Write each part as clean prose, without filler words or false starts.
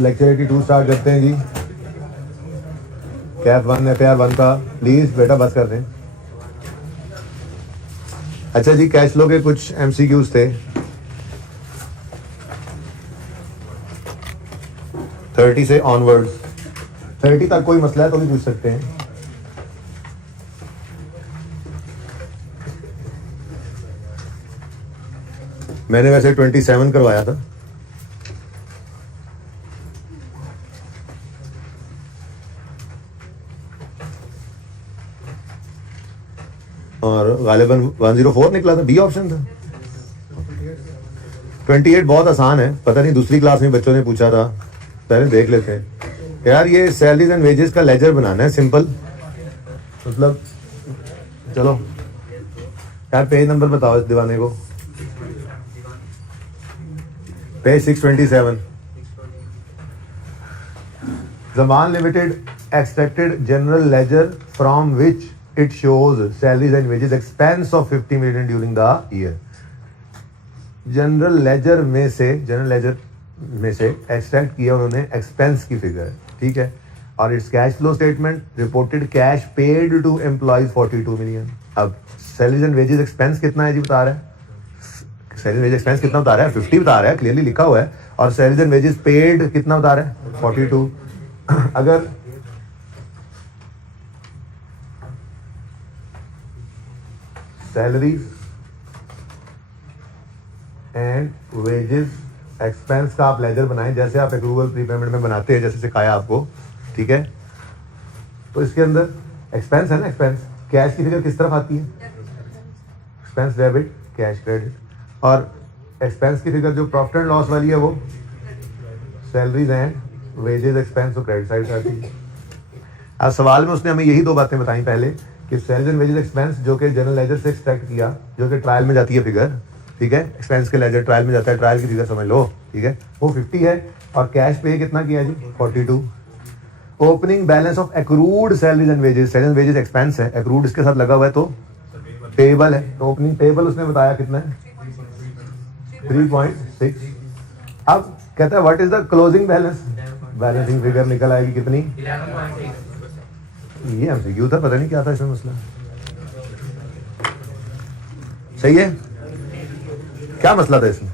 Lecture 82 start करते हैं जी। Kaif 1 FAR 1 का प्लीज बेटा बस कर दें। अच्छा जी, कैश फ्लो के कुछ MCQs थे। 30 से ऑनवर्ड्स, 30 तक कोई मसला है तो भी पूछ सकते हैं। मैंने वैसे 27 करवाया था। और गालिबन 104 निकला था, बी ऑप्शन था। 28 बहुत आसान है, पता नहीं दूसरी क्लास में बच्चों ने पूछा था, पहले देख लेते हैं। यार ये सैलरीज एंड वेजेस का लेजर बनाना है, सिंपल। मतलब चलो यार, पेज नंबर बताओ इस दीवाने को। Page 627। Zaman Limited extracted general ledger from which it shows salaries and wages expense of 50 million during the year. General ledger में से एक्सट्रैक्ट किया उन्होंने एक्सपेंस की फिगर, ठीक है। और it's cash flow statement reported cash paid to employees 42 million. अब salaries and wages expense कितना है जी, बता रहा है। सैलरी वेज एक्सपेंस कितना बता रहा है, 50 बता रहा है, क्लियरली लिखा हुआ है। और सैलरीज एंड वेजेस पेड कितना बता रहा है, 42। अगर सैलरीज एंड वेजेस एक्सपेंस का आप लेजर बनाएं, जैसे आप एक्रूवल प्रीपेमेंट में बनाते हैं, जैसे सिखाया आपको, ठीक है। तो इसके अंदर एक्सपेंस है ना, एक्सपेंस कैश की फिगर किस तरफ आती है, एक्सपेंस डेबिट कैश क्रेडिट। और एक्सपेंस की फिगर जो प्रॉफिट एंड लॉस वाली है वो सैलरीज एंड वेजेस एक्सपेंस तो क्रेडिट साइड से आती है। आज सवाल में उसने हमें यही दो बातें बताई पहले कि सैलरीज एंड वेजेस एक्सपेंस जो कि जनरल लेजर से एक्सट्रैक्ट किया, जो कि ट्रायल में जाती है फिगर, ठीक है। एक्सपेंस के लेजर ट्रायल में जाता है, ट्रायल की फिगर समझ लो, ठीक है। वो 50 है। और कैश पे कितना किया जी, 42। Opening balance of accrued salaries and wages, salaries and wages expense है, एक्रूड इसके साथ लगा हुआ है तो पेबल है। तो ओपनिंग पेबल उसने बताया कितना है, 3.6। अब कहता है what is the closing balance, balancing figure निकल आएगी कितनी, ये एमसीक्यू था, पता नहीं क्या था इसमें मसला। सही है, क्या मसला था इसमें।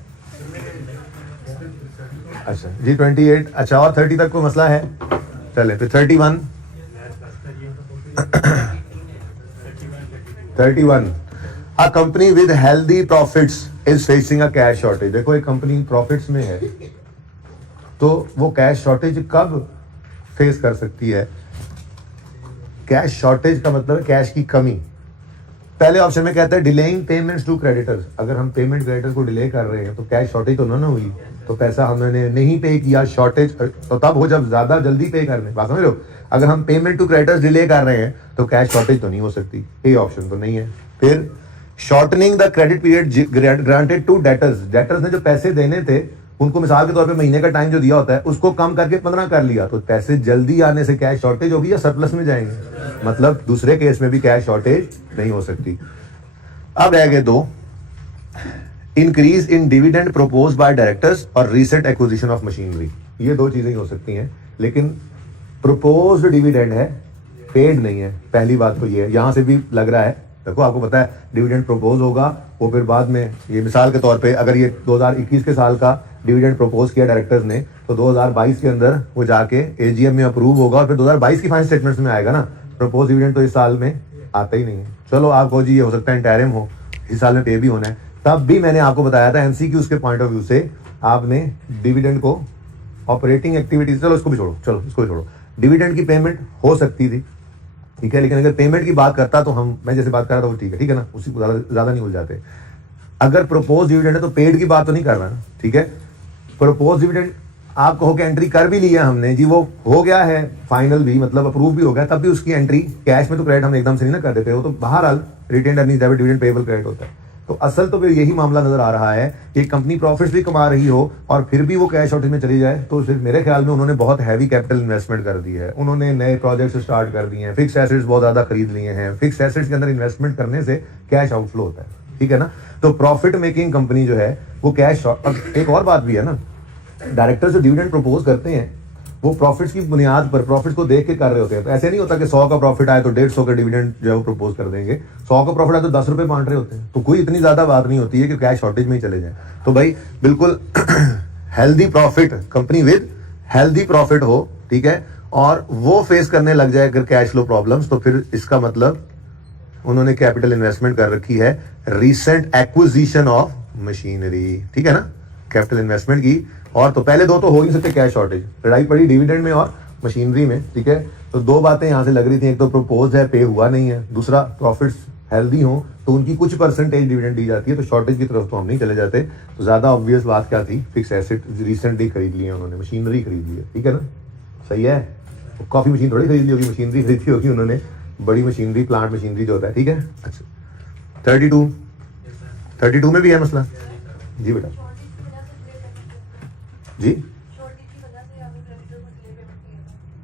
अच्छा जी 28। अच्छा और 30 तक कोई मसला है, चले फिर 31। 31 A company with healthy profits is facing a cash shortage। देखो एक कंपनी प्रॉफिट्स में है तो वो कैश शॉर्टेज कब फेस कर सकती है। कैश शॉर्टेज का मतलब है कैश की कमी। पहले ऑप्शन में कहता है डिलेइंग पेमेंट्स टू क्रेडिटर्स, अगर हम पेमेंट क्रेडिटर्स को डिले कर रहे हैं तो कैश शॉर्टेज तो ना हुई, तो पैसा हमने नहीं पे किया, शॉर्टेज तो तब हो जब ज्यादा जल्दी पे करने, बात समझ लो। अगर हम पेमेंट टू क्रेडिटर्स डिले कर रहे हैं तो कैश शॉर्टेज तो नहीं हो सकती, ये ऑप्शन तो नहीं है। फिर shortening the credit period granted to debtors, debtors ने जो पैसे देने थे उनको मिसाल के तौर पे महीने का टाइम जो दिया होता है उसको कम करके 15 कर लिया, तो पैसे जल्दी आने से कैश शॉर्टेज होगी या सरप्लस में जाएंगे, मतलब दूसरे केस में भी कैश शॉर्टेज नहीं हो सकती। अब रह गए दो, increase in dividend propose bye directors और रीसेंट एक्विजिशन ऑफ मशीनरी। ये दो चीजें ही हो सकती हैं, लेकिन प्रोपोज्ड डिविडेंड है, पेड नहीं है। पहली बात तो ये है, यहां से भी लग रहा है, देखो आपको पता है डिविडेंड प्रोपोज होगा, वो फिर बाद में, ये मिसाल के तौर पे अगर ये 2021 के साल का डिविडेंड प्रोपोज किया डायरेक्टर्स ने तो 2022 के अंदर वो जाके एजीएम में अप्रूव होगा और फिर 2022 की फाइनल स्टेटमेंट्स में आएगा ना। प्रोपोज डिविडेंड तो इस साल में आता ही नहीं है। चलो आपको जी ये हो सकता है इंटरिम हो, इस साल में पे भी होना है, तब भी मैंने आपको बताया था एमसीक्यूज के पॉइंट ऑफ व्यू से आपने डिविडेंड को ऑपरेटिंग एक्टिविटीज, चलो इसको भी छोड़ो, चलो इसको भी छोड़ो, डिविडेंड की पेमेंट हो सकती थी, ठीक है, लेकिन अगर पेमेंट की बात करता तो मैं जैसे बात कर रहा था वो ठीक है ना, उसी को ज्यादा नहीं उलझाते। अगर प्रोपोज डिविडेंड है तो पेड की बात तो नहीं कर रहा ना, ठीक है। प्रोपोज डिविडेंड आप कहो कि एंट्री कर भी लिया हमने जी, वो हो गया है फाइनल भी, मतलब अप्रूव भी हो गया, तब भी उसकी एंट्री कैश में तो क्रेडिट हम एकदम से नहीं ना कर देते, वो तो बहरहाल retained earnings debit dividend payable credit होता है। तो असल तो फिर यही मामला नजर आ रहा है कि कंपनी प्रॉफिट्स भी कमा रही हो और फिर भी वो कैश शॉर्टेज में चली जाए, तो फिर मेरे ख्याल में उन्होंने बहुत हैवी कैपिटल इन्वेस्टमेंट कर दी है, उन्होंने नए प्रोजेक्ट्स स्टार्ट कर दिए हैं, फिक्स एसेट्स बहुत ज्यादा खरीद लिए हैं। फिक्स एसेट्स के अंदर इन्वेस्टमेंट करने से कैश आउटफ्लो होता है, ठीक है ना। तो प्रॉफिट मेकिंग कंपनी जो है वो कैश, एक और बात भी है ना, डायरेक्टर जो डिविडेंड प्रपोज करते हैं वो प्रॉफिट्स की बुनियाद पर, प्रॉफिट्स को देख के कर रहे होते हैं। तो ऐसे नहीं होता कि 100 का प्रॉफिट आए तो 150 का डिविडेंड जो है वो प्रपोज कर देंगे, 100 का प्रॉफिट आए तो 10 रुपए बांट रहे होते हैं। तो कोई इतनी ज्यादा बात नहीं होती है कि कैश शॉर्टेज में ही चले जाए। तो भाई बिल्कुल healthy profit, company with healthy profit हो, ठीक है, और वो फेस करने लग जाए अगर कैश फ्लो प्रॉब्लम्स, तो फिर इसका मतलब उन्होंने कैपिटल इन्वेस्टमेंट कर रखी है, रीसेंट एक्विजिशन ऑफ मशीनरी, ठीक है ना, कैपिटल इन्वेस्टमेंट की। और तो पहले दो तो हो ही नहीं सकते, कैश शॉर्टेज, लड़ाई पड़ी डिविडेंड में और मशीनरी में, ठीक है। तो दो बातें यहां से लग रही थी, एक तो प्रपोज है, पे हुआ नहीं है, दूसरा प्रॉफिट्स हेल्दी हो तो उनकी कुछ परसेंटेज डिविडेंड दी जाती है, तो शॉर्टेज की तरफ तो हम नहीं चले जाते। तो ज्यादा ऑब्वियस बात क्या थी, फिक्स एसेट रिसेंटली खरीद लिए उन्होंने, मशीनरी खरीद ली है, ठीक है ना, सही है। कॉफी मशीन थोड़ी खरीद ली होगी, मशीनरी खरीदी होगी उन्होंने, बड़ी मशीनरी, प्लांट मशीनरी जो होता है, ठीक है। अच्छा 32 में भी है मसला जी बेटा जी,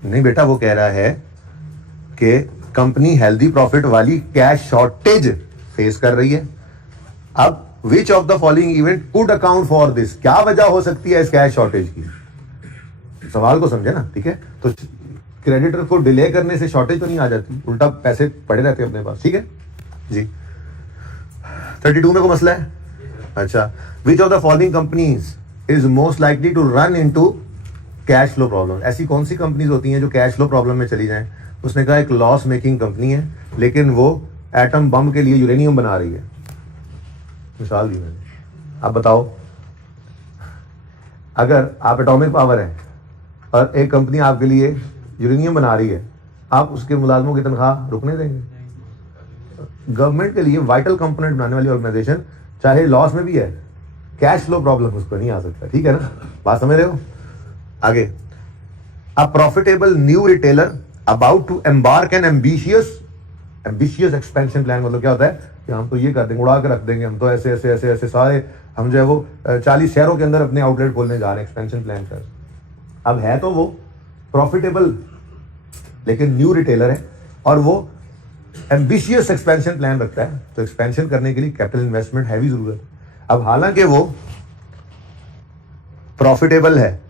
नहीं बेटा वो कह रहा है कि कंपनी हेल्दी प्रॉफिट वाली कैश शॉर्टेज फेस कर रही है। अब विच of the following event could account for this, क्या वजह हो सकती है इस कैश शॉर्टेज की, सवाल को समझे ना, ठीक है। तो क्रेडिटर को डिले करने से शॉर्टेज तो नहीं आ जाती, उल्टा पैसे पड़े रहते अपने पास, ठीक है जी। 32 में को मसला है। अच्छा, which of the following companies is most likely to run into cash flow problem, ऐसी कौन सी कंपनीज होती हैं जो कैश फ्लो प्रॉब्लम में चली जाएं। उसने कहा एक लॉस मेकिंग कंपनी है लेकिन वो एटम बम के लिए यूरेनियम बना रही है, मिसाल दी मैंने। आप बताओ, अगर आप एटॉमिक पावर है और एक कंपनी आपके लिए यूरेनियम बना रही है, आप उसके मुलाजमों की तनख्वाह रुकने देंगे? गवर्नमेंट के लिए वाइटल कंपोनेंट बनाने वाली ऑर्गेनाइजेशन चाहे लॉस में भी है, कैश फ्लो प्रॉब्लम उसको नहीं आ सकता, ठीक है ना, बात समझ रहे हो। आगे, a profitable new retailer about to embark an ambitious expansion plan, मतलब क्या होता है कि हम तो ये कर देंगे, उड़ा के रख देंगे, हम तो ऐसे ऐसे ऐसे ऐसे सारे हम जो है वो 40 शहरों के अंदर अपने आउटलेट खोलने जा रहे हैं, एक्सपेंशन प्लान कर। अब है तो वो प्रॉफिटेबल लेकिन न्यू रिटेलर है और वो एम्बिशियस एक्सपेंशन प्लान रखता है, तो एक्सपेंशन करने के लिए कैपिटल इन्वेस्टमेंट हैवी जरूरत है। अब हालांकि वो प्रॉफिटेबल है,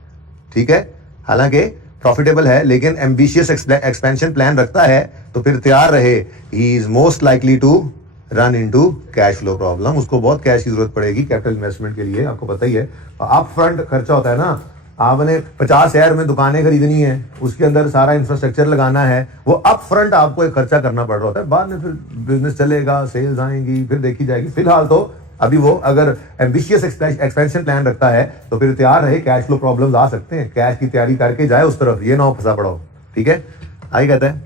ठीक है, हालांकि प्रॉफिटेबल है लेकिन एम्बिशियस एक्सपेंशन प्लान रखता है, तो फिर तैयार रहे, he is most likely to run into cash flow problem. उसको बहुत कैश की जरूरत पड़ेगी कैपिटल इन्वेस्टमेंट के लिए, आपको पता ही है। अप फ्रंट खर्चा होता है ना, आपने 50 शहर में दुकानें खरीदनी है, उसके अंदर सारा इंफ्रास्ट्रक्चर लगाना है, वो अप फ्रंट आपको एक खर्चा करना पड़ रहा होता है, बाद में फिर बिजनेस चलेगा, सेल्स आएंगी, फिर देखी जाएगी। फिलहाल तो अभी वो अगर एम्बिशियस एक्सपेंशन प्लान रखता है तो फिर तैयार रहे, कैश फ्लो प्रॉब्लम्स आ सकते हैं, कैश की तैयारी करके जाए उस तरफ, ये ना हो फंसा पड़ा हो, ठीक है। आई कहता है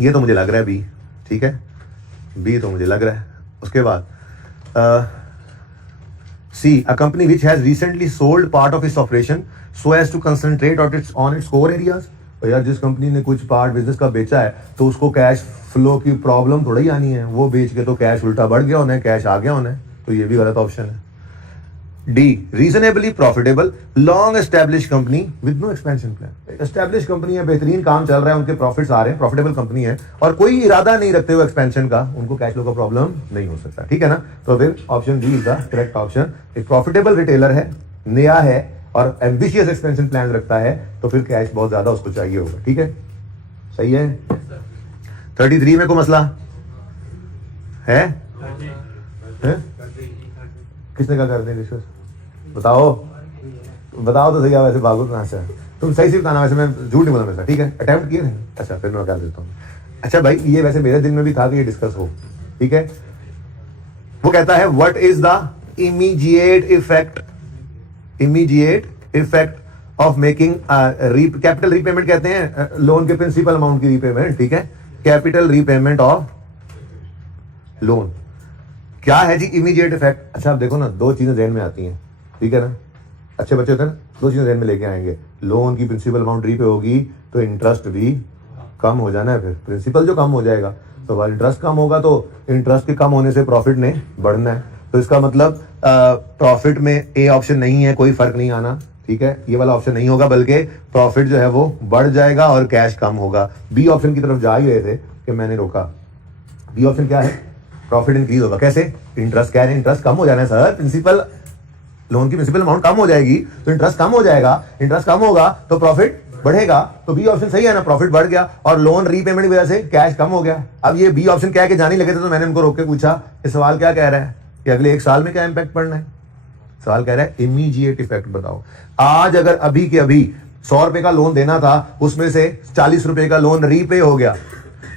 ये तो मुझे लग रहा है बी, ठीक है, बी तो मुझे लग रहा है। उसके बाद C, a company which has recently sold part of its operation so as to concentrate on its core areas. यार जिस कंपनी ने कुछ पार्ट बिजनेस का बेचा है तो उसको कैश फ्लो की प्रॉब्लम थोड़ी आनी है, वो बेच के तो कैश उल्टा बढ़ गया होना है, कैश आ गया होना है, तो ये भी गलत ऑप्शन है। D, reasonably profitable long establish company with no expansion plan, establish company है, बेहतरीन काम चल रहा है, उनके प्रॉफिट्स आ रहे हैं, प्रॉफिटेबल कंपनी है और कोई इरादा नहीं रखते हुए एक्सपेंशन का, उनको कैश फ्लो का प्रॉब्लम नहीं हो सकता, ठीक है ना। तो फिर option D is the correct option. एक प्रॉफिटेबल रिटेलर है, नया है और एम्बिशियस एक्सपेंशन प्लान रखता है, तो फिर कैश बहुत ज्यादा उसको चाहिए होगा, ठीक है, सही है। 33 में कोई मसला है? किसने कहा कर दें डिस्कस? बताओ तो सही, वैसे भागो कहां से, तुम सही से बताना, वैसे मैं झूठ नहीं बोला मेरे साथ, ठीक है, अटेम्प्ट किए थे। अच्छा फिर मैं कर देता हूँ। अच्छा भाई ये वैसे मेरे दिल में भी था कि ये डिस्कस हो, ठीक है। वो कहता है what is the immediate effect of making capital repayment, कहते हैं लोन के प्रिंसिपल अमाउंट की रीपेमेंट, ठीक है, कैपिटल रीपेमेंट ऑफ लोन। क्या है जी इमीडिएट इफेक्ट? अच्छा आप देखो ना, दो चीजें ज़हन में आती हैं, ठीक है ना, अच्छे बच्चे होते हैं ना, दो चीजें ज़हन में लेके आएंगे, लोन की प्रिंसिपल अमाउंट रीपे होगी तो इंटरेस्ट भी कम हो जाना है, फिर प्रिंसिपल जो कम हो जाएगा तो इंटरेस्ट कम होगा, तो इंटरेस्ट के कम होने से प्रॉफिट ने बढ़ना है, तो इसका मतलब प्रॉफिट में ए ऑप्शन नहीं है, कोई फर्क नहीं आना, ठीक है, ये वाला ऑप्शन नहीं होगा, बल्कि प्रॉफिट जो है वो बढ़ जाएगा और कैश कम होगा। बी ऑप्शन की तरफ जा ही रहे थे कि मैंने रोका। बी ऑप्शन क्या है? प्रॉफिट इंक्रीज होगा, कैसे? इंटरेस्ट, कह रहे हैं इंटरेस्ट कम हो जाना है सर, प्रिंसिपल लोन की प्रिंसिपल अमाउंट कम हो जाएगी तो इंटरेस्ट कम हो जाएगा, इंटरेस्ट कम होगा तो प्रॉफिट बढ़ेगा। तो बी ऑप्शन सही है ना, प्रॉफिट बढ़ गया और लोन रीपेमेंट की वजह से कैश कम हो गया। अब ये बी ऑप्शन कह के जाने लगे थे तो मैंने उनको रोक के पूछा ये सवाल क्या कह रहा है कि अगले 1 साल में क्या इंपैक्ट पड़ना है। सवाल कह रहा है इमीडिएट इफेक्ट बताओ। आज अगर अभी के अभी 100 रुपए का लोन देना था, उसमें से 40 रुपए का लोन रीपे हो गया,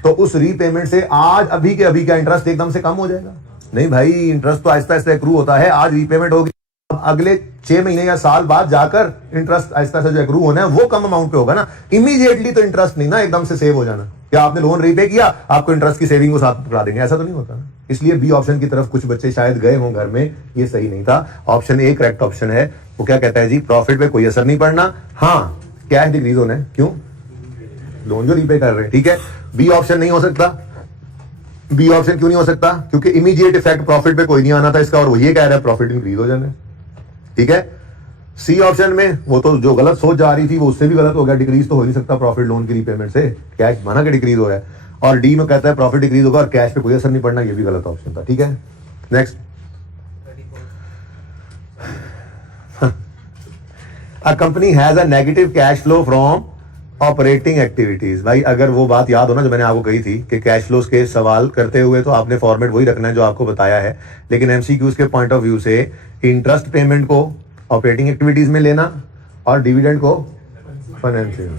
तो उस रीपेमेंट से आज अभी के अभी का इंटरेस्ट एकदम से कम हो जाएगा? नहीं भाई, इंटरेस्ट तो आहिस्ता आहिस्ता एक्रू होता है। आज रीपेमेंट होगी, अगले 6 महीने या साल बाद जाकर इंटरेस्ट आहिस्ता से जो एक्रू होना है वो कम अमाउंट पे होगा ना। इमीडिएटली तो इंटरेस्ट नहीं ना एकदम से सेव हो जाना। क्या आपने लोन रीपे किया, आपको इंटरेस्ट की सेविंग को साथ पकड़ा देंगे? ऐसा तो नहीं होता ना। इसलिए बी ऑप्शन की तरफ कुछ बच्चे शायद गए हों घर में, ये सही नहीं था। ऑप्शन ए करेक्ट ऑप्शन है। वो क्या कहता है जी, प्रॉफिट पे कोई असर नहीं पड़ना, हाँ कैश डिक्रीज होना है। क्यों? लोन जो रीपे कर रहे हैं। ठीक है, बी ऑप्शन नहीं हो सकता। बी ऑप्शन क्यों नहीं हो सकता? क्योंकि इमीडिएट इफेक्ट प्रॉफिट पे कोई नहीं आना था इसका, और वो ये कह रहा है प्रॉफिट इंक्रीज हो जाना है। ठीक है, सी ऑप्शन में वो तो जो गलत सोच जा रही थी वो उससे भी गलत हो गया। डिक्रीज तो हो नहीं सकता प्रॉफिट लोन की रीपेमेंट से, कैश माना कि डिक्रीज हो रहा है। और डी में कहता है प्रॉफिट डिक्रीज होगा और कैश पे कोई असर नहीं पड़ना, ये भी गलत ऑप्शन था। ठीक है, next, a company has a negative cash flow from operating activities. भाई अगर वो बात याद हो ना जो मैंने आपको कही थी कि कैश फ्लोज के सवाल करते हुए तो आपने फॉर्मेट वही रखना है जो आपको बताया है, लेकिन एमसीक्यूज के पॉइंट ऑफ व्यू से इंटरेस्ट पेमेंट को ऑपरेटिंग एक्टिविटीज में लेना और डिविडेंड को फाइनेंशियल।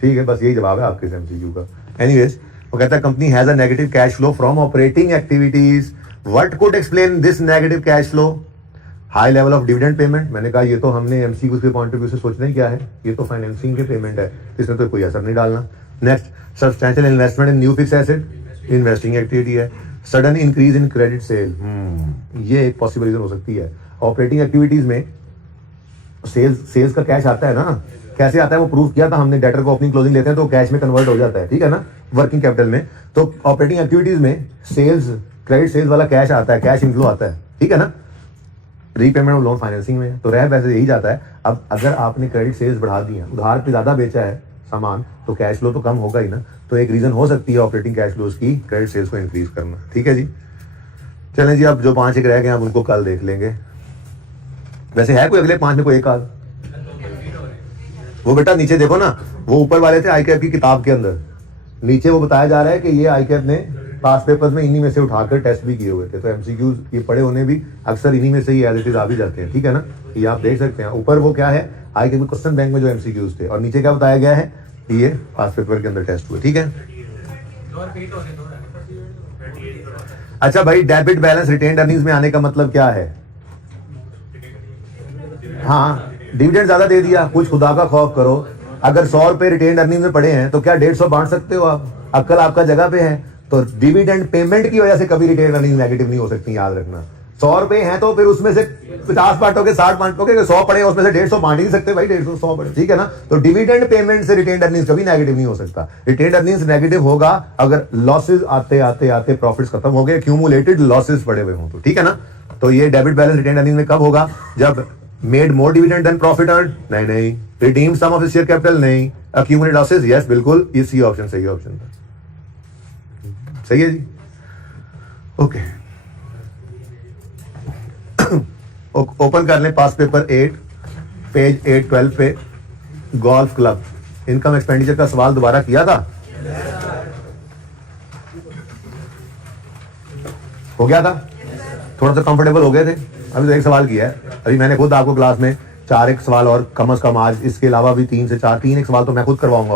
ठीक है, बस यही जवाब है आपके एमसीक्यू का। एनीवेज, वो कहता है company has a negative cash flow from operating activities. What could explain this negative cash flow? High level of dividend payment. मैंने कहा ये तो हमने एमसीक्यू के पॉइंट ऑफ व्यू से सोचना ही क्या है, ये तो फाइनेंसिंग के पेमेंट है, इसमें तो कोई असर नहीं डालना। Next, substantial investment in new fix asset, investing activity है। Sudden increase in credit sale, ये एक पॉसिबल रीजन हो सकती है। ऑपरेटिंग एक्टिविटीज में सेल्स का कैश आता है ना, कैसे आता है वो प्रूव किया था हमने। डेटर को ओपनिंग क्लोजिंग लेते हैं तो कैश में कन्वर्ट हो जाता है, ठीक है ना, वर्किंग कैपिटल में। तो ऑपरेटिंग एक्टिविटीज में सेल्स, क्रेडिट सेल्स वाला कैश आता है, कैश इनफ्लो आता है, ठीक है ना। रीपेमेंट ऑफ लोन फाइनेंसिंग में तो रह वैसे यही जाता है। अब अगर आपने क्रेडिट सेल्स बढ़ा दी है, उधार पे ज्यादा बेचा है सामान, तो कैश फ्लो तो कम होगा ही ना। तो एक रीजन हो सकती है ऑपरेटिंग कैश फ्लोज की क्रेडिट सेल्स को इंक्रीज करना। ठीक है जी, चलें जी, अब जो 5 एक रह गए आप उनको कल देख लेंगे। वैसे है कोई अगले 5 में कोई एक आध? वो बेटा नीचे देखो ना, वो ऊपर वाले थे आईकैप की किताब के अंदर, नीचे वो बताया जा रहा है कि ये आईकैप ने पास पेपर्स में इन्हीं में से उठाकर टेस्ट भी किए हुए थे। तो एमसीक्यूज ये पढ़े होने भी अक्सर इन्हीं में से ही एज इट इज आ भी जाते हैं, ठीक है ना। ये आप देख सकते हैं ऊपर वो क्या है, आईकैप क्वेश्चन बैंक में जो एमसीक्यूज थे, और नीचे क्या बताया गया है, ये पास पेपर के अंदर टेस्ट हुए, ठीक है। अच्छा भाई, डेबिट बैलेंस रिटेन्ड अर्निंग्स में आने का मतलब क्या है? हाँ, डिविडेंड ज्यादा दे दिया, कुछ खुदा का खौफ करो। अगर 100 रुपए रिटेन्ड अर्निंग में पड़े हैं तो क्या 150 बांट सकते हो आप? अक्ल आपका जगह पे है। तो डिविडेंड पेमेंट की वजह से कभी रिटेन्ड अर्निंग नेगेटिव नहीं हो सकती, याद रखना। 100 रुपए हैं तो फिर उसमें से 50 बांटोगे, 60 बांटोगे, 100 पड़े उसमें से 150 बांट ही नहीं सकते भाई, 150 100 पड़े, ठीक है ना। तो डिविडेंड पेमेंट से रिटेन्ड अर्निंग्स कभी नेगेटिव नहीं हो सकता। रिटेन्ड अर्निंग्स नेगेटिव होगा अगर लॉसेस आते आते आते प्रॉफिट्स खत्म हो गए, क्यूमुलेटेड लॉसेस पड़े हुए हों तो, ठीक है ना। तो ये डेबिट बैलेंस रिटेन्ड अर्निंग में कब होगा? जब made more dividend than profit earn, नहीं। Redeem some of share capital, नहीं। अक्यूमुलेटेड लॉसेस, यस बिल्कुल, ये सी ऑप्शन सही ऑप्शन था। सही है जी, ओके। ओपन कर लें पास पेपर 8 पेज 812 पे, गोल्फ क्लब इनकम एक्सपेंडिचर का सवाल दोबारा किया था, हो गया था, थोड़ा सा कंफर्टेबल हो गए थे। अभी तो एक सवाल किया है, अभी मैंने खुद आपको क्लास में 4 एक सवाल और कम से कम आज इसके अलावा भी 3 से 4 3 एक सवाल तो मैं खुद करवाऊंगा,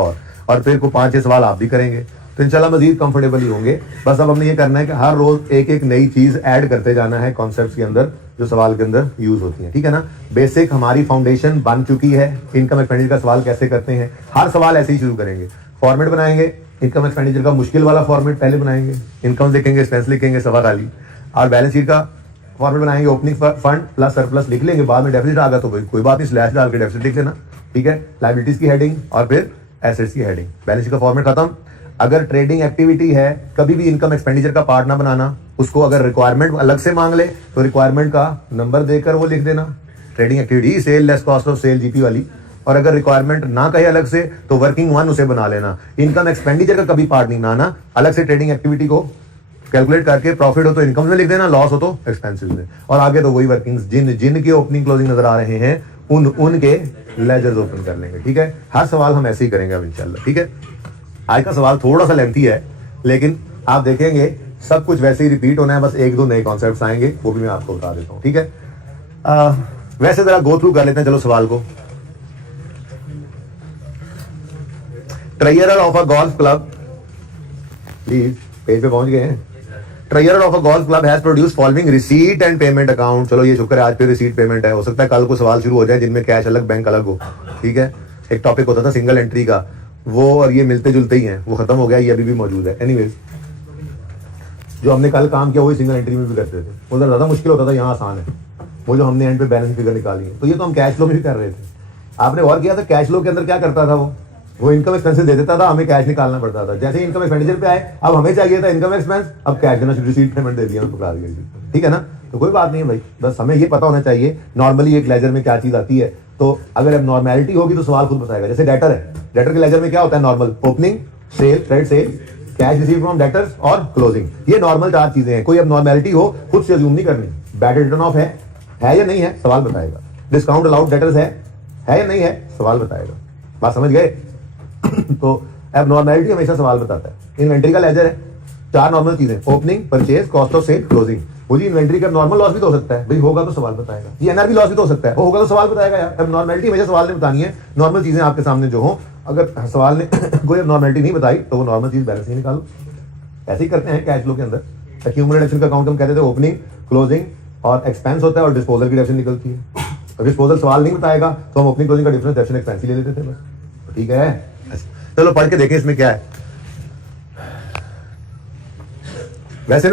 और फिर को 5-6 सवाल आप भी करेंगे, तो इंशाल्लाह मजीद कंफर्टेबल ही होंगे। बस अब हमने ये करना है कि हर रोज एक एक नई चीज ऐड करते जाना है कॉन्सेप्ट्स के अंदर जो सवाल के अंदर यूज होती है, ठीक है ना। बेसिक हमारी फाउंडेशन बन चुकी है, इनकम एक्सपेंडिचर का सवाल कैसे करते हैं, हर सवाल ऐसे ही शुरू करेंगे। फॉर्मेट बनाएंगे, इनकम एक्सपेंडिचर का मुश्किल वाला फॉर्मेट पहले बनाएंगे, इनकम लिखेंगे, एक्सपेंस लिखेंगे, सवा खाली, और बैलेंस शीट का फॉर्मेट बनाएंगे, ओपनिंग फंड प्लस सरप्लस लिख लेंगे, बाद में डेफिसिट आ गया तो कोई बात नहीं, स्लैश डाल के डेफिसिट लिख लेना, ठीक है। लायबिलिटीज की हेडिंग और फिर एसेट्स की हेडिंग, बैलेंस शीट का फॉर्मेट खत्म। अगर ट्रेडिंग एक्टिविटी है, कभी भी इनकम एक्सपेंडिचर का पार्ट ना बनाना, उसको अगर रिक्वायरमेंट अलग से मांग ले तो रिक्वायरमेंट का नंबर देकर वो लिख देना, trading activity sale less cost of sale GP वाली। और अगर रिक्वायरमेंट ना कहे अलग से तो वर्किंग 1 उसे बना लेना। इनकम एक्सपेंडिचर का कभी पार्ट नहीं बनाना, अलग से ट्रेडिंग एक्टिविटी को कैलकुलेट करके प्रॉफिट हो तो इनकम में लिख देना, लॉस हो तो एक्सपेंसेस में, और आगे तो वही वर्किंग्स जिन के ओपनिंग क्लोजिंग नजर आ रहे हैं उनके लेजर्स ओपन कर लेंगे। ठीक है, हर सवाल हम ऐसे ही करेंगे अब इंशाल्लाह। ठीक है, आज का सवाल थोड़ा सा लेंथी है, लेकिन आप देखेंगे सब कुछ वैसे ही रिपीट होना है, बस एक दो नए कॉन्सेप्ट्स आएंगे, वो भी मैं आपको बता देता हूँ। ठीक है, वैसे जरा गो थ्रू कर लेते हैं चलो सवाल को। Treasurer of a golf club, please page पे पहुंच गए हैं। Treasurer of a golf club has produce following receipt and payment account. चलो ये शुक्र है आज पे रिसीट पेमेंट है, हो सकता है कल को सवाल शुरू हो जाए जिनमें कैश अलग बैंक अलग हो। ठीक है, एक टॉपिक होता था सिंगल एंट्री का, वो और ये मिलते जुलते ही हैं, वो खत्म हो गया, ये अभी भी मौजूद है। एनीवेज, जो हमने कल काम किया वही सिंगल एंट्री में भी करते थे, उधर ज्यादा मुश्किल होता था, यहाँ आसान है। वो जो हमने एंड पे बैलेंस फिगर निकाली है, तो ये तो हम कैश फ्लो में भी कर रहे थे। आपने और किया था कैश फ्लो के अंदर क्या करता था, वो इनकम एक्सपेंसेस दे देता था, हमें कैश निकालना पड़ता था। जैसे इनकम एक्सपेंडिचर पे आए, अब हमें चाहिए था इनकम एक्सपेंस, अब कैश देना, रिसीट पेमेंट दे दिया, पकड़ा दिया। ठीक है ना, तो कोई बात नहीं है भाई, बस हमें ये पता होना चाहिए नॉर्मली एक लेजर में क्या चीज आती है। तो अगर अब नॉर्मेलिटी होगी तो सवाल खुद बताएगा। जैसे डेटर है, डेटर के लेजर में क्या होता है, normal opening, sale, credit sale, cash receive from debtors और क्लोजिंग, ये नॉर्मल 4 चीजें हैं। कोई अब नॉर्मेलिटी हो खुद से अज्यूम नहीं करनी। बैड रिटर्न ऑफ है या नहीं है, सवाल बताएगा। डिस्काउंट अलाउड डेटर्स है या नहीं है, सवाल बताएगा। बात समझ गए? तो अब नॉर्मेलिटी हमेशा सवाल बताता है। इन्वेंट्री का लेजर है, 4 नॉर्मल चीजें, opening, purchase, cost of sale, closing. वो जी इन्वेंट्री का नॉर्मल लॉस भी तो हो सकता है भाई, होगा तो सवाल बताएगा। ये एनआरबी लॉस भी तो हो सकता है, वो होगा तो सवाल बताएगा यार। अब नॉर्मेलिटी हमेशा सवाल ने बतानी है, नॉर्मल चीजें आपके सामने जो हो, अगर सवाल ने कोई नॉर्मेलिटी नहीं बताई तो वो नॉर्मल चीज बैलेंस नहीं निकालो। ऐसे ही करते हैं कैश फ्लो के अंदर। एक्यूमुलेशन का अकाउंट हम कहते थे ओपनिंग, क्लोजिंग और एक्सपेंस होता है, और डिस्पोजल की डेफिनेशन निकलती है। तो डिस्पोजल सवाल नहीं बताएगा तो हम ओपनिंग क्लोजिंग का डिफरेंस डेफिनेशन एक्सपेंस ही ले लेते थे बस। ठीक है, चलो पढ़ के देखें इसमें क्या है। वैसे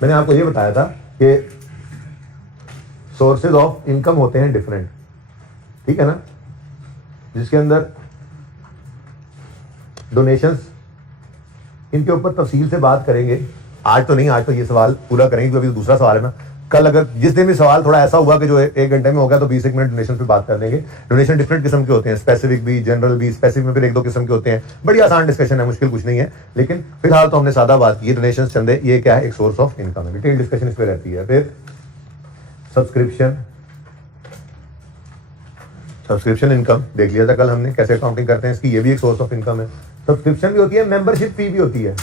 मैंने आपको ये बताया था कि सोर्सेज ऑफ इनकम होते हैं डिफरेंट, ठीक है ना, जिसके अंदर डोनेशंस, इनके ऊपर तफसील से बात करेंगे। आज तो नहीं, आज तो ये सवाल पूरा करेंगे क्योंकि अभी दूसरा सवाल है ना। कल अगर जिस दिन भी सवाल थोड़ा ऐसा हुआ कि जो 1 घंटे में होगा तो 20 मिनट डोनेशन पे बात कर लेंगे। डोनेशन डिफरेंट किस्म के होते हैं, स्पेसिफिक भी, जनरल भी, स्पेसिफिक में फिर 1-2 किस्म के होते हैं। बड़ी आसान डिस्कशन है, मुश्किल कुछ नहीं है, लेकिन फिलहाल तो हमने सादा बात की। डोनेशन चंदे ये क्या है, एक सोर्स ऑफ इनकम है, डिटेल डिस्कशन इस पर रहती है। फिर सब्सक्रिप्शन इनकम देख लिया था कल हमने, कैसे अकाउंटिंग करते हैं इसकी, ये भी एक सोर्स ऑफ इनकम है। सब्सक्रिप्शन भी होती है, मेंबरशिप फी भी होती है।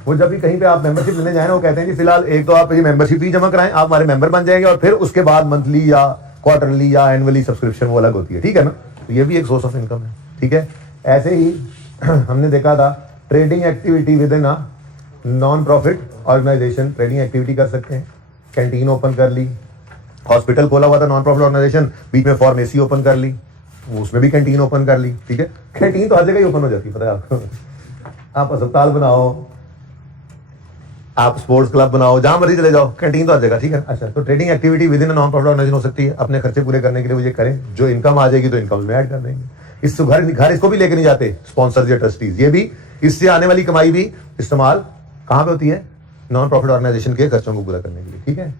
वो जब भी कहीं पे आप मेंबरशिप लेने जाए ना, वो कहते हैं कि फिलहाल एक तो आप ये मेंबरशिप फी जमा कराएं, आप हमारे मेंबर बन जाएंगे, और फिर उसके बाद मंथली या क्वार्टरली या एनुअली सब्सक्रिप्शन वो अलग होती है। ठीक है ना, तो ये भी एक सोर्स ऑफ इनकम है। ठीक है, ऐसे ही हमने देखा था trading activity within a non profit organisation. Trading activity कर सकते हैं, कैंटीन ओपन कर ली, हॉस्पिटल खोला हुआ था नॉन प्रॉफिट ऑर्गेनाइजेशन, बीच में फार्मेसी ओपन कर ली, उसमें भी कैंटीन ओपन कर ली। ठीक है, कैंटीन तो हर जगह ही ओपन हो जाती है, पता है आपको। आप अस्पताल बनाओ, आप स्पोर्ट्स क्लब बनाओ, जहां मर्जी चले जाओ, कैंटीन तो हर जगह। ठीक है, अच्छा, तो trading activity within non profit organisation हो सकती है। अपने खर्चे पूरे करने के लिए वो ये करें, जो इनकम आ जाएगी तो इनकम में ऐड कर देंगे। इससे घर इसको भी लेके नहीं जाते स्पॉन्सर्स या ट्रस्टीज, ये भी इससे आने वाली कमाई भी इस्तेमाल कहां पे होती है, नॉन प्रॉफिट ऑर्गेनाइजेशन के खर्चों को पूरा करने के लिए। ठीक है,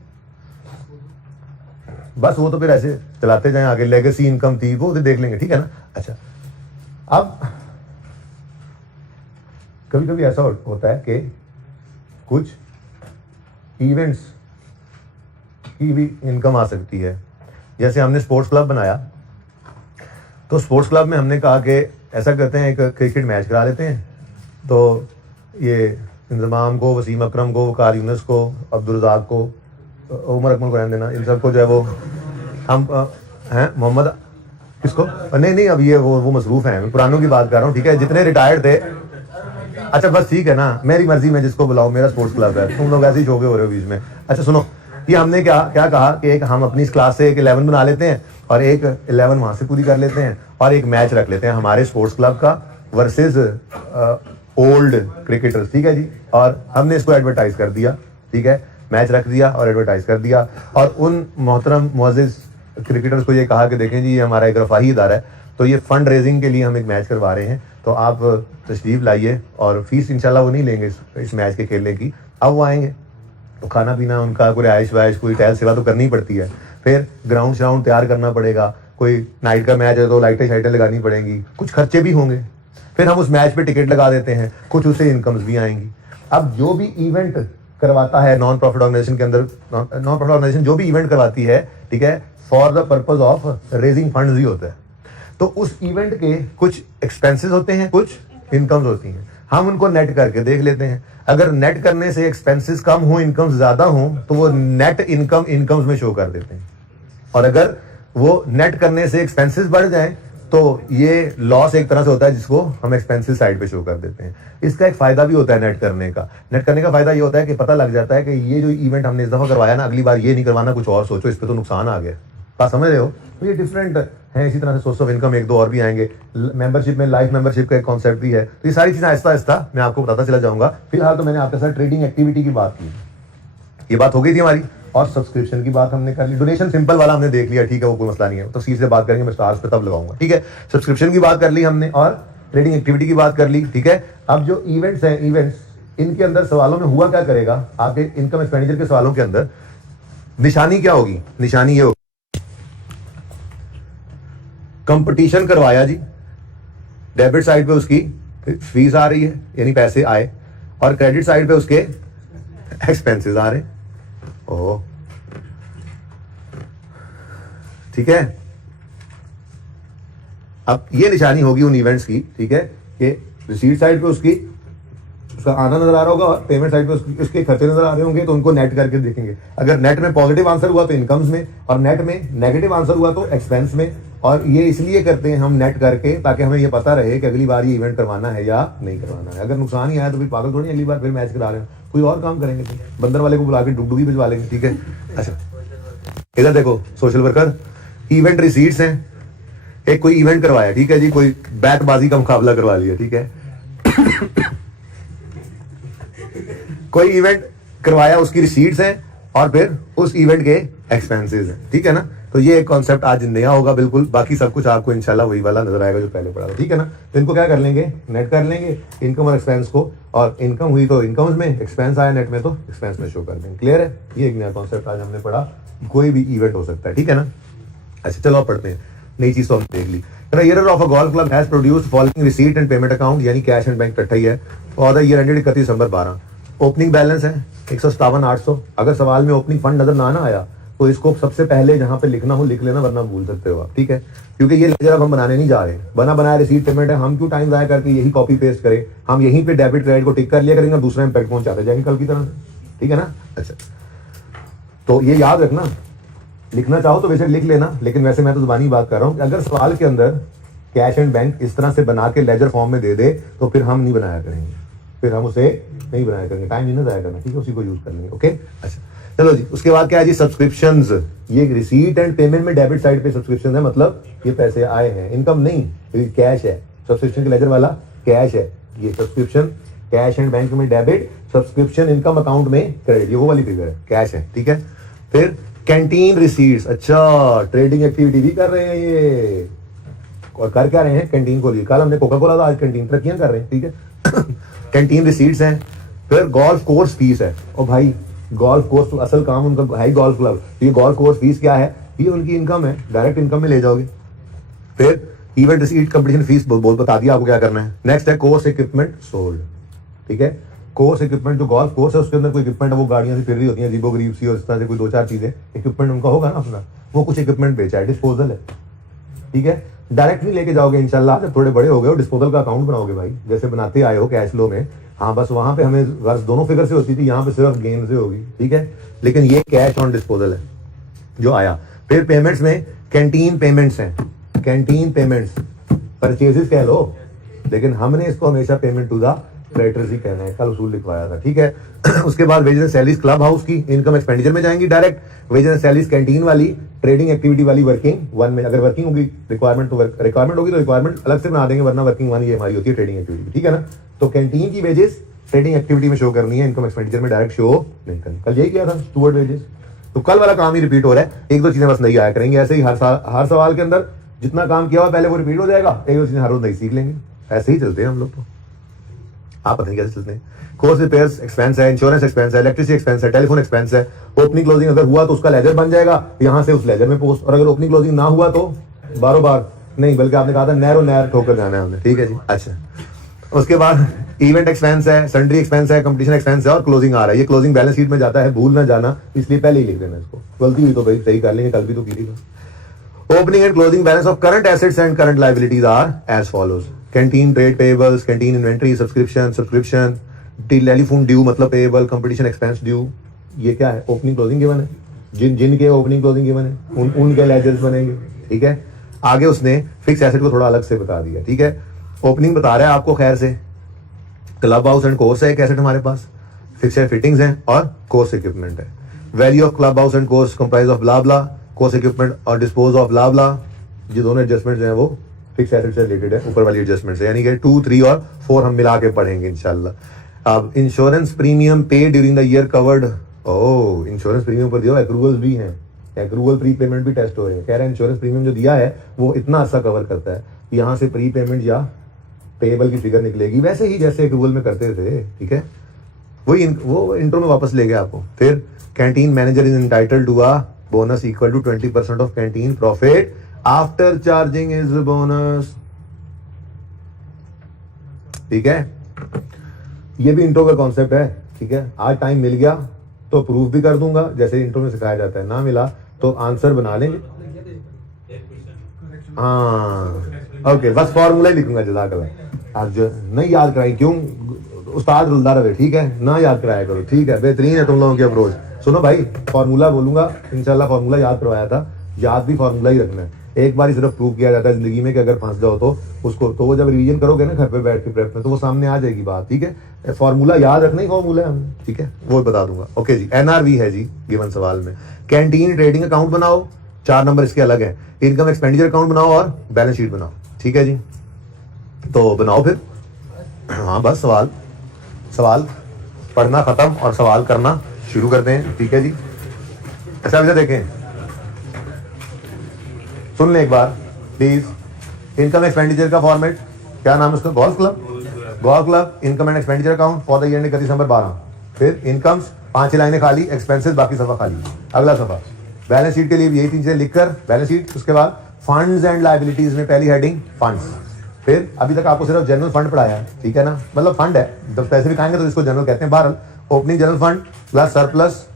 बस वो तो फिर ऐसे चलाते जाएं आगे। लेगेसी इनकम थी वो देख लेंगे, ठीक है ना। अच्छा, अब कभी कभी ऐसा होता है कि कुछ इवेंट्स की भी इनकम आ सकती है। जैसे हमने स्पोर्ट्स क्लब बनाया, तो स्पोर्ट्स क्लब में हमने कहा कि ऐसा करते हैं, एक क्रिकेट मैच करा लेते हैं। तो ये इंजमाम को, वसीम अकरम को, वकार यूनुस को, अब्दुल रज़ाक को, उमर अकमल को रहने देना, इन सबको जो है वो हम हैं मोहम्मद किसको नहीं अब ये वो मसरूफ हैं, मैं पुरानों की बात कर रहा हूँ। ठीक है, जितने रिटायर्ड थे, अच्छा बस ठीक है ना, मेरी मर्जी में जिसको बुलाओ, मेरा स्पोर्ट्स क्लब है, तुम लोग ऐसे ही शोके हो रहे हो बीच में। अच्छा सुनो, ये हमने क्या कहा कि एक हम अपनी इस क्लास से एक 11 बना लेते हैं और एक 11 वहां से पूरी कर लेते हैं, और एक मैच रख लेते हैं हमारे स्पोर्ट्स क्लब का वर्सेस ओल्ड क्रिकेटर्स। ठीक है जी, और हमने इसको एडवर्टाइज कर दिया। ठीक है, मैच रख दिया और एडवर्टाइज कर दिया, और उन मोहतरम मुअज़्ज़िज़ क्रिकेटर्स को ये कहा कि देखें जी, ये हमारा एक रफ़ाही इदारा है, तो ये फंड रेजिंग के लिए हम एक मैच करवा रहे हैं, तो आप तशरीफ लाइए, और फीस इंशाल्लाह वो नहीं लेंगे इस मैच के खेलने की। अब वो आएंगे तो खाना पीना उनका, कोई आयश वायश, कोई टहल सेवा तो करनी पड़ती है। फिर ग्राउंड श्राउंड तैयार करना पड़ेगा, कोई नाइट का मैच है तो लाइटें शाइटें लगानी पड़ेंगी, कुछ खर्चे भी होंगे। फिर हम उस मैच पे टिकट लगा देते हैं, कुछ उससे इनकम्स भी आएंगी। अब जो भी इवेंट करवाता है नॉन प्रॉफिट ऑर्गेनाइजेशन के अंदर, नॉन प्रॉफिट ऑर्गेनाइजेशन जो भी इवेंट करवाती है, ठीक है, for the purpose of raising funds ही होता है। तो उस इवेंट के कुछ एक्सपेंसेस होते हैं, कुछ इनकम्स होती हैं, हम उनको नेट करके देख लेते हैं। अगर नेट करने से एक्सपेंसेस कम हो, इनकम्स ज्यादा हो, तो वो नेट इनकम इनकम्स में शो कर देते हैं। और अगर वो नेट करने से एक्सपेंसेस बढ़ जाए तो ये लॉस एक तरह से होता है, जिसको हम एक्सपेंसिव साइड पे शो कर देते हैं। इसका एक फायदा भी होता है नेट करने का। नेट करने का फायदा ये होता है कि पता लग जाता है कि ये जो इवेंट हमने इस दफा करवाया ना, अगली बार ये नहीं करवाना, कुछ और सोचो, इस पे तो नुकसान आ गया। बात समझ रहे हो? तो ये डिफरेंट है। इसी तरह से सोर्स ऑफ इनकम एक दो और भी आएंगे। मेंबरशिप में लाइफ मेंबरशिप का एक कॉन्सेप्ट भी है। तो ये सारी चीजें आहिस्ता आहिस्ता मैं आपको बताता चला जाऊंगा। फिलहाल तो मैंने आपके साथ ट्रेडिंग एक्टिविटी की बात की, ये बात हो गई थी हमारी, और सब्सक्रिप्शन की बात हमने कर ली। डोनेशन सिंपल वाला हमने देख लिया, ठीक है, वो कोई मसला नहीं है, तो सीधे बात करेंगे, मैं स्टार्स पे तब लगाऊंगा, ठीक है। सब्सक्रिप्शन की बात कर ली हमने और ट्रेडिंग एक्टिविटी की बात कर ली, ठीक है। अब जो इवेंट्स हैं, इवेंट्स इनके अंदर सवालों में हुआ क्या करेगा, आपके इनकम एक्सपेंडिचर के सवालों के अंदर निशानी क्या होगी? निशानी ये होगी, कंपटीशन करवाया जी, डेबिट साइड पे उसकी फीस आ रही है, यानी पैसे आए, और क्रेडिट साइड पे उसके एक्सपेंसेस आ रहे हैं। ओह, ठीक है। अब ये निशानी होगी उन इवेंट्स की, ठीक है, कि रिसीट साइड पे उसका आना नजर आ रहा होगा और पेमेंट साइड पे उसके खर्चे नजर आ रहे होंगे, तो उनको नेट करके देखेंगे। अगर नेट में पॉजिटिव आंसर हुआ तो इनकम्स में, और नेट में नेगेटिव आंसर हुआ तो एक्सपेंस में। और ये इसलिए करते हैं हम नेट करके, ताकि हमें ये पता रहे कि अगली बार ये इवेंट करवाना है या नहीं करवाना है। अगर नुकसान ही आया तो फिर पागल थोड़ी अगली बार फिर मैच करा रहे हैं, कोई और काम करेंगे, बंदर वाले को बुला के डुगडुगी भिजवा लेंगे, ठीक है। अच्छा, इधर देखो, सोशल वर्कर इवेंट रिसीट्स हैं। एक कोई इवेंट करवाया, ठीक है जी, कोई बैटबाजी का मुकाबला करवा लिया, ठीक है। कोई इवेंट करवाया, उसकी रिसीट्स हैं और फिर उस इवेंट के एक्सपेंसेस हैं, ठीक है ना। तो ये एक कॉन्सेप्ट आज नया होगा बिल्कुल, बाकी सब कुछ आपको इंशाल्लाह वही वाला नजर आएगा जो पहले पढ़ा था, ठीक है ना। तो इनको क्या कर लेंगे, नेट कर लेंगे इनकम और एक्सपेंस को, और इनकम हुई तो इनकम में, एक्सपेंस आया नेट में तो एक्सपेंस में शो कर देंगे। क्लियर है? ये एक नया कॉन्सेप्ट आज हमने पढ़ा, कोई भी इवेंट हो सकता है, ठीक है ना। अच्छा, चलो आप पढ़ते हैं, नई चीज तो हमने देख ली। Year of a golf club has produced following receipt and payment account, यानी कैश एंड बैंक इकट्ठा ही है, और the year ended 31 December 12। Opening balance है 157,800। अगर सवाल में ओपनिंग फंड नजर ना आया तो इसको सबसे पहले जहां पे लिखना हो लिख लेना, वरना भूल सकते हो आप, ठीक है। क्योंकि ये लेजर अब हम बनाने नहीं जा रहे हैं, बना बनाया रिसीट पेमेंट है, हम क्यों टाइम जाया करके यही कॉपी पेस्ट करें। हम यहीं पे डेबिट क्रेडिट को टिक कर लिया करेंगे, दूसरा इंपैक्ट पहुंचाते जाएंगे कल की तरह से, ठीक है ना। अच्छा, तो ये याद रखना, लिखना चाहो तो बेशक लिख लेना, लेकिन वैसे मैं तो जुबानी बात कर रहा हूँ कि अगर सवाल के अंदर कैश एंड बैंक इस तरह से बना के लेजर फॉर्म में दे दे तो फिर हम नहीं बनाया करेंगे, फिर हम उसे नहीं बनाया करेंगे, टाइम नहीं ना जाया करना, ठीक है, उसी को यूज कर लेंगे। ओके, अच्छा चलो जी। उसके बाद क्या है जी, सब्सक्रिप्शंस। ये रिसीट एंड पेमेंट में डेबिट साइड पे सब्सक्रिप्शन है, मतलब ये पैसे आए हैं, इनकम नहीं, ये कैश है। सब्सक्रिप्शन के लेजर वाला कैश है, ये सब्सक्रिप्शन कैश एंड बैंक में डेबिट, सब्सक्रिप्शन इनकम अकाउंट में क्रेडिट, ये वो वाली फिगर है, कैश है, ठीक है। फिर कैंटीन रिसीट्स, अच्छा ट्रेडिंग एक्टिविटी भी कर रहे हैं ये, और कर क्या रहे हैं, कैंटीन को लिए। कल हमने कोका कोला था, आज कैंटीन तरक्कियां कर रहे हैं, ठीक है। कैंटीन रिसीट्स हैं। फिर गोल्फ कोर्स फीस है, और भाई गोल्फ कोर्स असल काम उनका है गोल्फ क्लब, ये गोल्फ कोर्स फीस क्या है, ये उनकी इनकम है, डायरेक्ट इनकम में ले जाओगे। फिर इवेंट रिसीट कंपटीशन फीस बहुत बता दिया आपको क्या करना है। नेक्स्ट है कोर्स इक्विपमेंट सोल्ड, ठीक है। कोर्स इक्विपमेंट, जो गोल्फ कोर्स है उसके अंदर कोई इक्विपमेंट है, वो गाड़ियां से फिर रही होती हैं अजीबो गरीब सी, और इस तरह से कोई दो चार चीजें इक्विपमेंट उनका होगा ना अपना, वो कुछ इक्विपमेंट बेचा है, डिस्पोजल है, ठीक है। डायरेक्ट नहीं लेके जाओगे इंशाल्लाह, जब थोड़े बड़े हो गए हो डिस्पोजल का अकाउंट बनाओगे भाई, जैसे बनाते आए हो कैश फ्लो में। हाँ, बस वहां पे हमें गर्ज दोनों फिगर से होती थी, यहाँ पे सिर्फ गेन से होगी, ठीक है। लेकिन ये कैश ऑन डिस्पोजल है जो आया। फिर पेमेंट्स में कैंटीन पेमेंट्स हैं, कैंटीन पेमेंट्स परचेजेस कह लो, लेकिन हमने इसको हमेशा पेमेंट टू द क्रेडिटर्स ही कहना है, कल उसूल लिखवाया था, ठीक है। उसके बाद wages and salaries club house की इनकम एक्सपेंडिचर में जाएंगी direct. Wages and salaries canteen वाली, ट्रेडिंग एक्टिविटी वाली वर्किंग वन में, अगर वर्किंग होगी रिक्वायरमेंट तो रिक्वायरमेंट होगी तो रिक्वायरमेंट अलग से बना देंगे, वरना वर्किंग वन ये हमारी होती है ट्रेडिंग एक्टिविटी, ठीक है ना। तो कैंटीन की वेजेस ट्रेडिंग एक्टिविटी में शो करनी है, इनकम एक्सपेंडिचर में डायरेक्ट शो नहीं करनी। कल यही किया था स्टूवर्ड वेजेस, तो कल वाला काम ही रिपीट हो रहा है, एक दो चीजें बस नहीं आया करेंगे। ऐसे ही हर सवाल के अंदर जितना काम किया हुआ पहले वो रिपीट हो जाएगा, एक दो चीजें हर रोज नहीं सीख लेंगे, ऐसे ही चलते हैं हम लोग। तो आप पता नहीं कैसे चलते हैं। कोर्स रिपेयर्स एक्सपेंस है, इंश्योरेंस एक्सपेंस है, इलेक्ट्रिसिटी एक्सपेंस है, टेलीफोन एक्सपेंस है। ओपनिंग क्लोजिंग अगर हुआ तो उसका लेजर बन जाएगा, यहां से उस लेजर में पोस्ट, और अगर ओपनिंग क्लोजिंग ना हुआ तो बारों बार नहीं, बल्कि आपने कहा था नैरो नैर ठोकर जाना है हमने, ठीक है जी। अच्छा, उसके बाद इवेंट एक्सपेंस है, सन्ड्री एक्सपेंस है, कंपटीशन एक्सपेंस है और क्लोजिंग आ रहा है। ये क्लोजिंग बैलेंस शीट में जाता है, भूल ना जाना, इसलिए पहले ही लिख देना इसको। गलती हुई तो भाई सही कर लेंगे, कल भी तो कीजिएगा। Opening and closing balance of current assets and current liabilities are as follows. Canteen trade payables, canteen inventory, subscription, telephone due मतलब पेएबल, कंपटीशन एक्सपेंस ड्यू, ये क्या है? ओपनिंग क्लोजिंग गिवन है, जिनके ओपनिंग क्लोजिंग गिवन है उनके ledgers बनेंगे, ठीक है। आगे उसने फिक्स एसेट को थोड़ा अलग से बता दिया, ठीक है। ओपनिंग बता रहा है आपको खैर से, क्लब हाउस एंड कोर्स है एक एसेट हमारे पास, फिक्स फिटिंग्स हैं और कोर्स इक्विपमेंट है। Value of club house and course comprise of blah blah, course equipment और डिस्पोज ऑफ ब्ला ब्ला। ये दोनों एडजस्टमेंट्स हैं वो फिक्स एसेट से रिलेटेड है, ऊपर वाली एडजस्टमेंट से, यानी कि 2, 3 और 4 हम मिला के पढ़ेंगे इंशाल्लाह। अब इंश्योरेंस प्रीमियम पे during the year covered, oh insurance premium पर दिया, एक्रूवल्स भी हैं, एक्रूवल प्री पेमेंट भी टेस्ट हो रहे हैं। कह रहे हैं इंश्योरेंस प्रीमियम जो दिया है वो इतना अच्छा कवर करता है, यहाँ से प्री पेमेंट या पेएबल की फिगर निकलेगी वैसे ही जैसे एक्रूवल में करते थे, ठीक है। वही वो इंट्रो में वापस ले गया आपको। फिर canteen manager is entitled to a bonus equal to 20% of canteen profit after charging is bonus, ठीक है। ये भी इंट्रो का कॉन्सेप्ट है, ठीक है। आज टाइम मिल गया तो प्रूफ भी कर दूंगा जैसे इंट्रो में सिखाया जाता है, ना मिला तो आंसर बना लेंगे। हाँ ओके, बस फॉर्मूला ही लिखूंगा जज़ाकल्लाह। आप जो नहीं याद कराई क्यों, उस्ताद रुलदा रहे, ठीक है, ना याद कराया करो, ठीक है। बेहतरीन है तुम लोगों की अप्रोच। सुनो भाई, फॉर्मूला बोलूंगा इंशाल्लाह, फॉर्मूला याद करवाया था, याद भी फॉर्मूला ही रखना है। एक बार ही सिर्फ प्रूव किया जाता है जिंदगी में कि अगर फंस जाओ तो उसको, तो वो जब रिवीजन करोगे ना घर पे बैठ के प्रेप में तो वो सामने आ जाएगी बात, ठीक है। फॉर्मूला याद रखना ही फॉर्मूला है हमने, ठीक है, वो बता दूंगा। ओके जी, एनआरवी है जी गिवन सवाल में। कैंटीन ट्रेडिंग अकाउंट बनाओ, 4 नंबर इसके अलग है। इनकम एक्सपेंडिचर अकाउंट बनाओ और बैलेंस शीट बनाओ, ठीक है जी। तो बनाओ फिर, हाँ बस सवाल पढ़ना खत्म और सवाल करना शुरू करते हैं, ठीक है जी। ऐसा वैसा देखें, सुन लें एक बार प्लीज। इनकम एक्सपेंडिचर का फॉर्मेट क्या नाम है उसका? Golf club income and expenditure account for the year 31 December 12। फिर इनकम्स 5 लाइनें खाली, एक्सपेंसेस बाकी सफा खाली। अगला सफा बैलेंस शीट के लिए यही 3 चीजें लिखकर बैलेंस शीट। उसके बाद फंड्स एंड लायबिलिटीज में पहली हेडिंग फंड्स। फिर अभी तक आपको सिर्फ जनरल फंड पढ़ाया है, ठीक है ना, मतलब फंड है, जब पैसे भी खाएंगे तो इसको जनरल कहते हैं। बहरहाल opening general fund plus surplus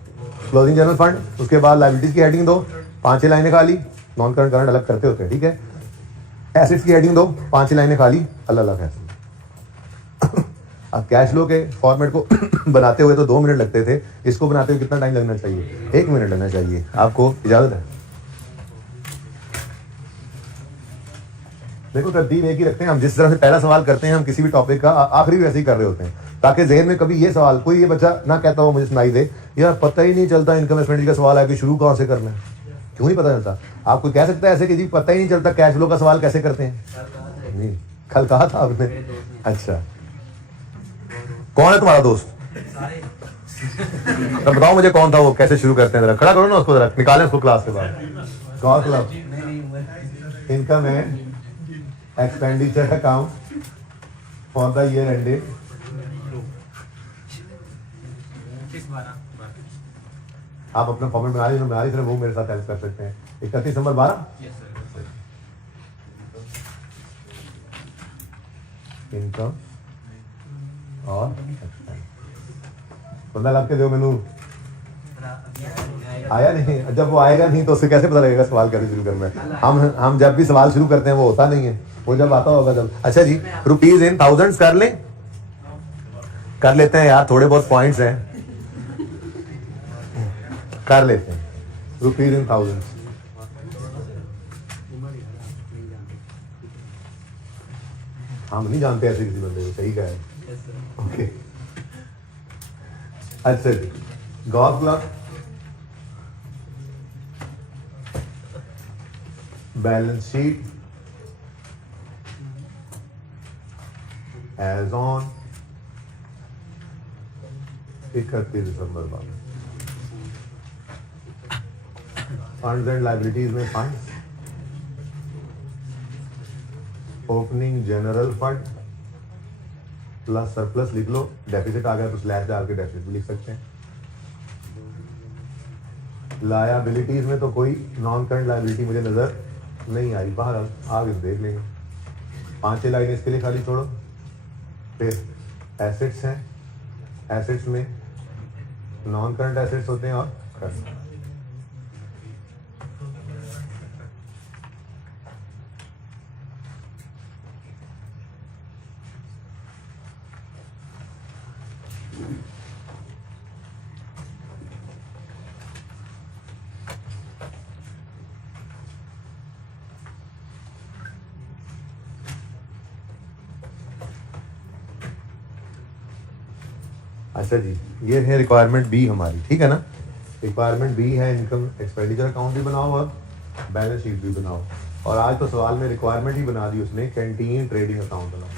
closing general fund. उसके बाद लायबिलिटीज की हेडिंग दो, 5 लाइनें खाली, नॉन करंट करंट अलग करते होते हैं, ठीक है। एसेट्स की हेडिंग दो, 5 लाइनें खाली, अलग अलग है। अब कैश फ्लो के फॉर्मेट को बनाते हुए तो 2 मिनट लगते थे, इसको बनाते हुए कितना टाइम लगना चाहिए? 1 मिनट लगना चाहिए। आपको इजाजत है? देखो तरतीब एक ही रखते हैं हम, जिस तरह से पहला सवाल करते हैं हम किसी भी टॉपिक का, आखिरी वैसे ही कर रहे होते हैं, ताकि जहन में कभी ये सवाल कोई ये बच्चा ना कहता हो मुझे सुनाई दे यार पता ही नहीं चलता इनकम एक्सपेंडिचर का सवाल है कि शुरू कहाँ से करना है। क्यों नहीं पता चलता? आपको कह सकता है ऐसे कि जी पता ही नहीं चलता कैश फ्लो का सवाल कैसे करते हैं? नहीं, कल कहा था आपने। अच्छा, कौन है तुम्हारा दोस्त? तो बताओ मुझे कौन था वो, कैसे शुरू करते हैं? जरा खड़ा करो ना उसको, जरा निकालें उसको क्लास के बाद। कौन class? Income and expenditure account for the year ended. आप अपना फॉर्मेट बना लीजिए, वो मेरे साथ हेल्प कर सकते हैं। 31 दिसंबर 12 इनकम और बंदा लब के दो मेनू आया नहीं। जब वो आएगा नहीं तो उसे कैसे पता लगेगा सवाल कैसे शुरू करना है? हम जब भी सवाल शुरू करते हैं वो होता नहीं है, वो जब आता होगा जब। अच्छा जी, रुपीज इन थाउजेंड्स कर लेते हैं यार, थोड़े बहुत पॉइंट्स हैं, कर लेते हैं। रुपीज इन थाउजेंड्स, हम नहीं जानते ऐसे किसी बंदे को, सही कहा है। ओके अच्छा जी, golf club balance sheet as on 31 December 12। Funds and liabilities में funds, opening general fund plus surplus लिख लो, डेफिसिट आ गया तो स्लैश डाल के डेफिसिट भी लिख सकते हैं। लायबिलिटीज में तो कोई नॉन करंट लायबिलिटी मुझे नजर नहीं आई, बाहर आगे देख लेंगे। 5 लाइनें इसके लिए खाली छोड़ो, फिर एसेट्स हैं, एसेट्स में नॉन करंट एसेट्स होते हैं और करंट। अच्छा जी, ये है रिक्वायरमेंट बी हमारी, ठीक है ना। रिक्वायरमेंट बी है इनकम एक्सपेंडिचर अकाउंट भी बनाओ और बैलेंस शीट भी बनाओ। और आज तो सवाल में रिक्वायरमेंट ही बना दी उसने, कैंटीन ट्रेडिंग अकाउंट बनाओ।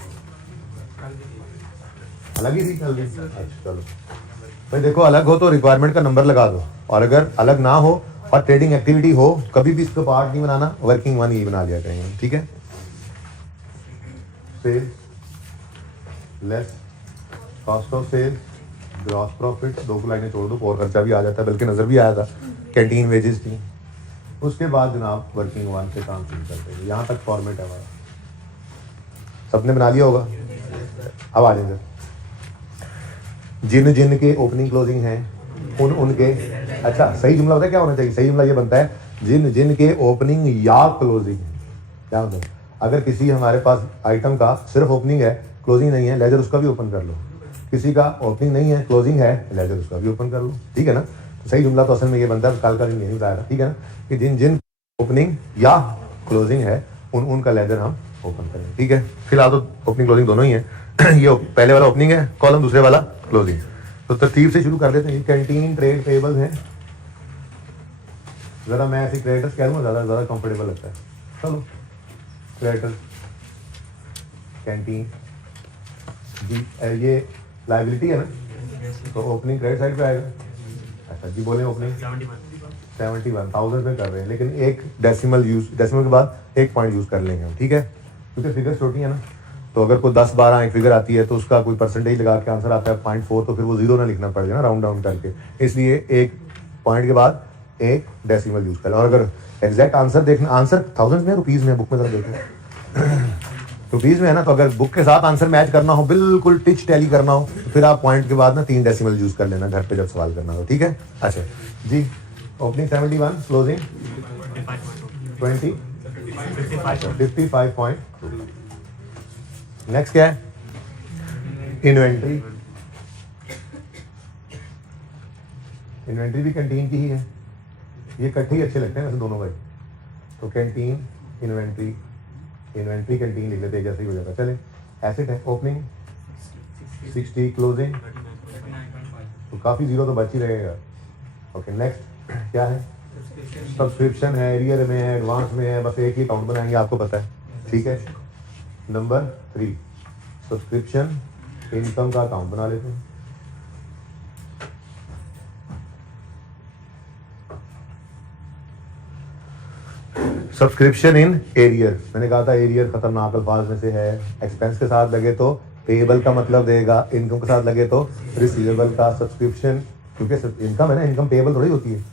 अलग ही थी कल भी। अच्छा चलो भाई, देखो अलग हो तो रिक्वायरमेंट का नंबर लगा दो, और अगर अलग ना हो और ट्रेडिंग एक्टिविटी हो, कभी भी इसको पार्ट नहीं बनाना, वर्किंग वन ही बना लिया करेंगे, ठीक है। Sale less cost of sale gross profit, दो को लाइनें छोड़ दो, और खर्चा भी आ जाता है, बल्कि नजर भी आया था, कैंटीन वेजेस थी। उसके बाद जनाब वर्किंग वन से काम शुरू करते हैं। यहाँ तक फॉर्मेट है हमारा, सबने बना लिया होगा। अब आ जाएंगे, जिन जिन के ओपनिंग क्लोजिंग हैं उन उनके, अच्छा सही जुमला होता है, क्या होना चाहिए सही जुमला, ये बनता है जिन जिन के ओपनिंग या क्लोजिंग है। क्या होता है, अगर किसी हमारे पास आइटम का सिर्फ ओपनिंग है, क्लोजिंग नहीं है, लेजर उसका भी ओपन कर लो। किसी का ओपनिंग नहीं है, क्लोजिंग है, लेजर उसका भी ओपन कर लो, ठीक है ना। तो सही जुमला तो असल में ये बनता है, कल का दिन यही बताया था, ठीक है ना, कि जिन जिन ओपनिंग या क्लोजिंग है उन उनका लेजर हम ओपन करें, ठीक है। फिलहाल तो ओपनिंग क्लोजिंग दोनों ही है। ये पहले वाला ओपनिंग है कॉलम, दूसरे वाला क्लोजिंग। तो तरतीब से शुरू कर देते हैं। कैंटीन ट्रेड पेबल है, जरा मैं ऐसे क्रेडिटर्स कह दूँ ज़्यादा कंफर्टेबल लगता है। चलो क्रेडिटर्स, कैंटीन जी, ये लाइबिलिटी है ना, तो ओपनिंग क्रेडिट साइड पे आएगा। अच्छा जी, बोले ओपनिंग 71,000 पे कर रहे हैं, लेकिन एक डेसिमल के बाद एक पॉइंट यूज़ कर लेंगे हम, ठीक है, क्योंकि फिगर्स छोटी है ना। तो अगर कोई 10-12 एक फिगर आती है तो उसका कोई परसेंटेज लगा के आंसर आता है 0.4, तो फिर वो 0 ना लिखना पड़ेगा ना राउंड डाउन करके, इसलिए एक पॉइंट के बाद एक डेसिमल यूज़ करें। और अगर एग्जैक्ट आंसर देखना, आंसर थाउजेंड में रुपीज़ में, बुक में जरा देखो रुपीज़ में है ना, तो अगर बुक के साथ आंसर मैच करना हो, बिल्कुल टिच टैली करना हो, तो फिर आप पॉइंट के बाद ना 3 डेसिमल यूज़ कर लेना घर पे जब सवाल करना हो, ठीक है। अच्छा जी, ओपनिंग 71, क्लोजिंग 55.2। नेक्स्ट क्या है, इन्वेंट्री। इन्वेंट्री भी कैंटीन की ही है, ये इकट्ठे ही अच्छे लगते हैं वैसे दोनों भाई। तो कैंटीन इन्वेंट्री, इन्वेंट्री कैंटीन लिख लेते हैं, जैसे ही हो जाता है। चले, एसेट है ओपनिंग 60, क्लोजिंग तो काफ़ी जीरो तो बच ही रहेगा। ओके नेक्स्ट क्या है, सब्सक्रिप्शन है, एरियर में है, एडवांस में है, बस एक ही अकाउंट बनाएंगे, आपको पता है, ठीक है। नंबर 3 सब्सक्रिप्शन इनकम का अकाउंट बना लेते हैं। सब्सक्रिप्शन इन एरियर, मैंने कहा था एरियर खतरनाक अल्फाज में से है। एक्सपेंस के साथ लगे तो पेएबल का मतलब देगा, इनकम के साथ लगे तो रिसीवेबल का। सब्सक्रिप्शन क्योंकि इनकम है ना, इनकम पेएबल थोड़ी होती है,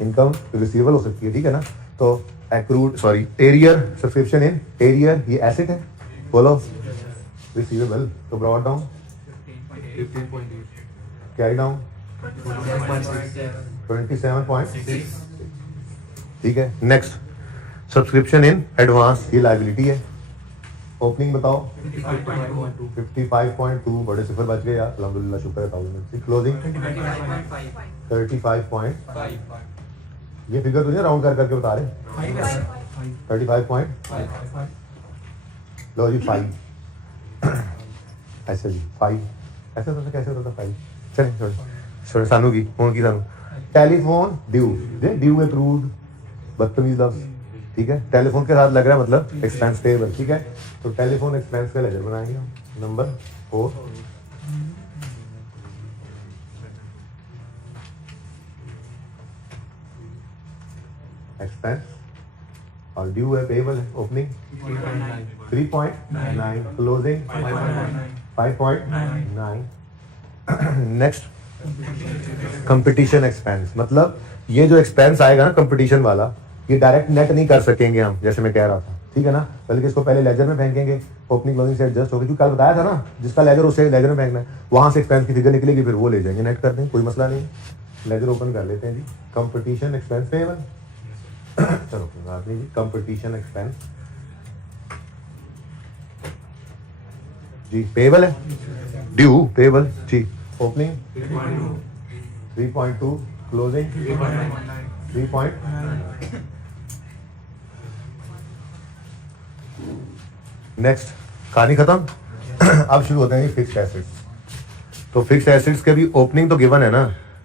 इनकम रिसीवेबल हो सकती है, ठीक है ना। तो accrued sorry arrear, subscription in arrear, ये एसेट है, बोलो रिसीवेबल, तो ब्रॉड डाउन 15.8, कैरी डाउन 27.6, ठीक है। नेक्स्ट सब्सक्रिप्शन इन एडवांस, ये लायबिलिटी है। ओपनिंग बताओ 55.2, बड़े सिफर बच गए यार, अल्हम्दुलिल्लाह शुक्र है 1000। क्लोजिंग 35.5, ये फिगर तुझे राउंड कर करके बता रहे 35.5, लो जी 5। ऐसे जी 5 ऐसे होता था, कैसे होता था 5, चले छोड़े सानू की फोन की सानू। टेलीफोन ड्यू अप्रूव्ड, बदतमीज लफ्ज, ठीक है। टेलीफोन के साथ लग रहा है मतलब एक्सपेंस पेएबल, ठीक है। तो टेलीफोन एक्सपेंस का लेजर बनाएंगे हम। नंबर 4 एक्सपेंस और ड्यू है, पेएबल है। Opening 3.9, closing 5.9। Next competition expense, मतलब ये जो एक्सपेंस आएगा ना कंपटीशन वाला, ये डायरेक्ट नेट नहीं कर सकेंगे हम, जैसे मैं कह रहा था, ठीक है ना, बल्कि इसको पहले लेजर में फेंकेंगे, ओपनिंग क्लोजिंग से एडजस्ट होगी, क्योंकि कल बताया था ना जिसका लेजर उसे लेजर में फेंकना है, वहां से एक्सपेंस की फिगर निकलेगी, फिर वो ले जाएंगे, नेट कर देंगे, कोई मसला नहीं। लेजर ओपन कर लेते हैं जी। कंपटीशन एक्सपेंस पेएबल, चलो कोई बात नहीं जी। कंपटीशन एक्सपेंस जी पेएबल है, ड्यू पेएबल जी। Opening 3.2, closing 3. नेक्स्ट कहानी खत्म। अब शुरू होते हैं फिक्स्ड एसेट्स। तो फिक्स्ड एसेट्स के भी ओपनिंग तो गिवन है ना,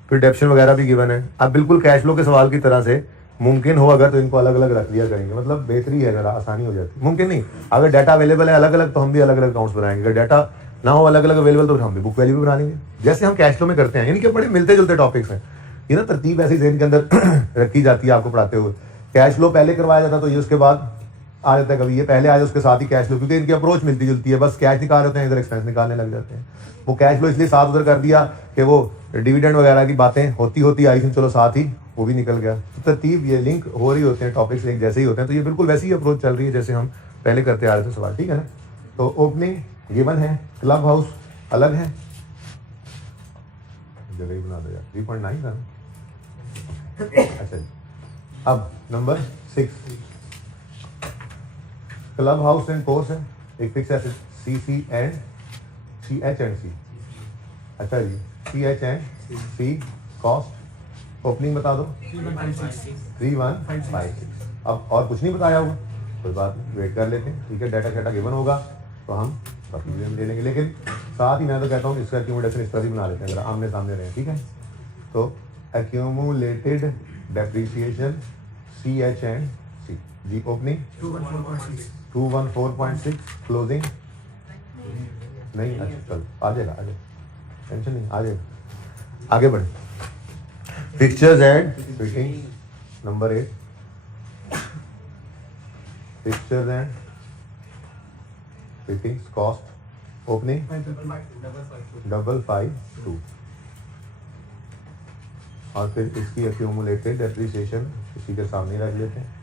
फिर डेप्शन वगैरह भी गिवन है। अब बिल्कुल कैश फ्लो के सवाल की तरह से मुमकिन हो अगर तो इनको अलग अलग रख लिया करेंगे, मतलब बेहतरी है, जरा आसानी हो जाती है। मुमकिन नहीं, अगर डाटा अवेलेबल है अलग अलग तो हम भी अलग अलग अकाउंट्स बनाएंगे, अगर डाटा ना हो अलग अलग अवेलेबल तो हम भी बुक वैल्यू भी बना लेंगे, जैसे हम कैश फ्लो में करते हैं। यानी कि बड़े मिलते जुलते टॉपिक्स हैं ये ना, तरतीब ऐसी ज़हन के अंदर रखी जाती है आपको पढ़ाते हुए। कैश फ्लो पहले करवाया जाता तो ये उसके बाद आ जाता है, कभी ये पहले आ जाए उसके साथ ही कैश फ्लो, क्योंकि इनकी अप्रोच मिलती जुलती है, बस कैश निकाल होते हैं, इधर एक्सपेंस निकालने लग जाते हैं। वो कैश फ्लो इसलिए साथ उधर कर दिया कि वो डिविडेंड वगैरह की बातें होती होती आई थी, चलो साथ ही वो भी निकल गया। तो तरतीब ये लिंक हो रही होते हैं, टॉपिक्स एक जैसे ही होते हैं, तो ये बिल्कुल वैसी ही अप्रोच चल रही है जैसे हम पहले करते आ रहे थे सवाल, ठीक है ना। तो ओपनिंग गिवन है, क्लब हाउस अलग है, जगह ही बना दो यार, 3.9 था। अच्छा जी, अब number 6 club house and course है, एक fix asset CH and C। अच्छा जी, CH and C cost opening बता दो 3156। अब और कुछ नहीं बताया होगा, कोई बात नहीं, वेट कर लेते हैं, ठीक है। डाटा शाटा गिवन होगा तो हम बाकी ले लेंगे, लेकिन साथ ही मैं तो कहता हूँ इसका एक्यूमुलेशन इस तरह ही बना लेते हैं, अगर आमने सामने रहे, ठीक है। तो accumulated depreciation CH and C जी। ओपनिंग 214.6, क्लोजिंग नहीं, अच्छा चल आ जाएगा, टेंशन नहीं, आ जाएगा। आगे बढ़े, fixtures and fittings number 8, fixtures and fittings cost opening 552, और फिर इसकी एक्यूमुलेटेड डेप्रीसिएशन इसी के सामने रख लेते हैं।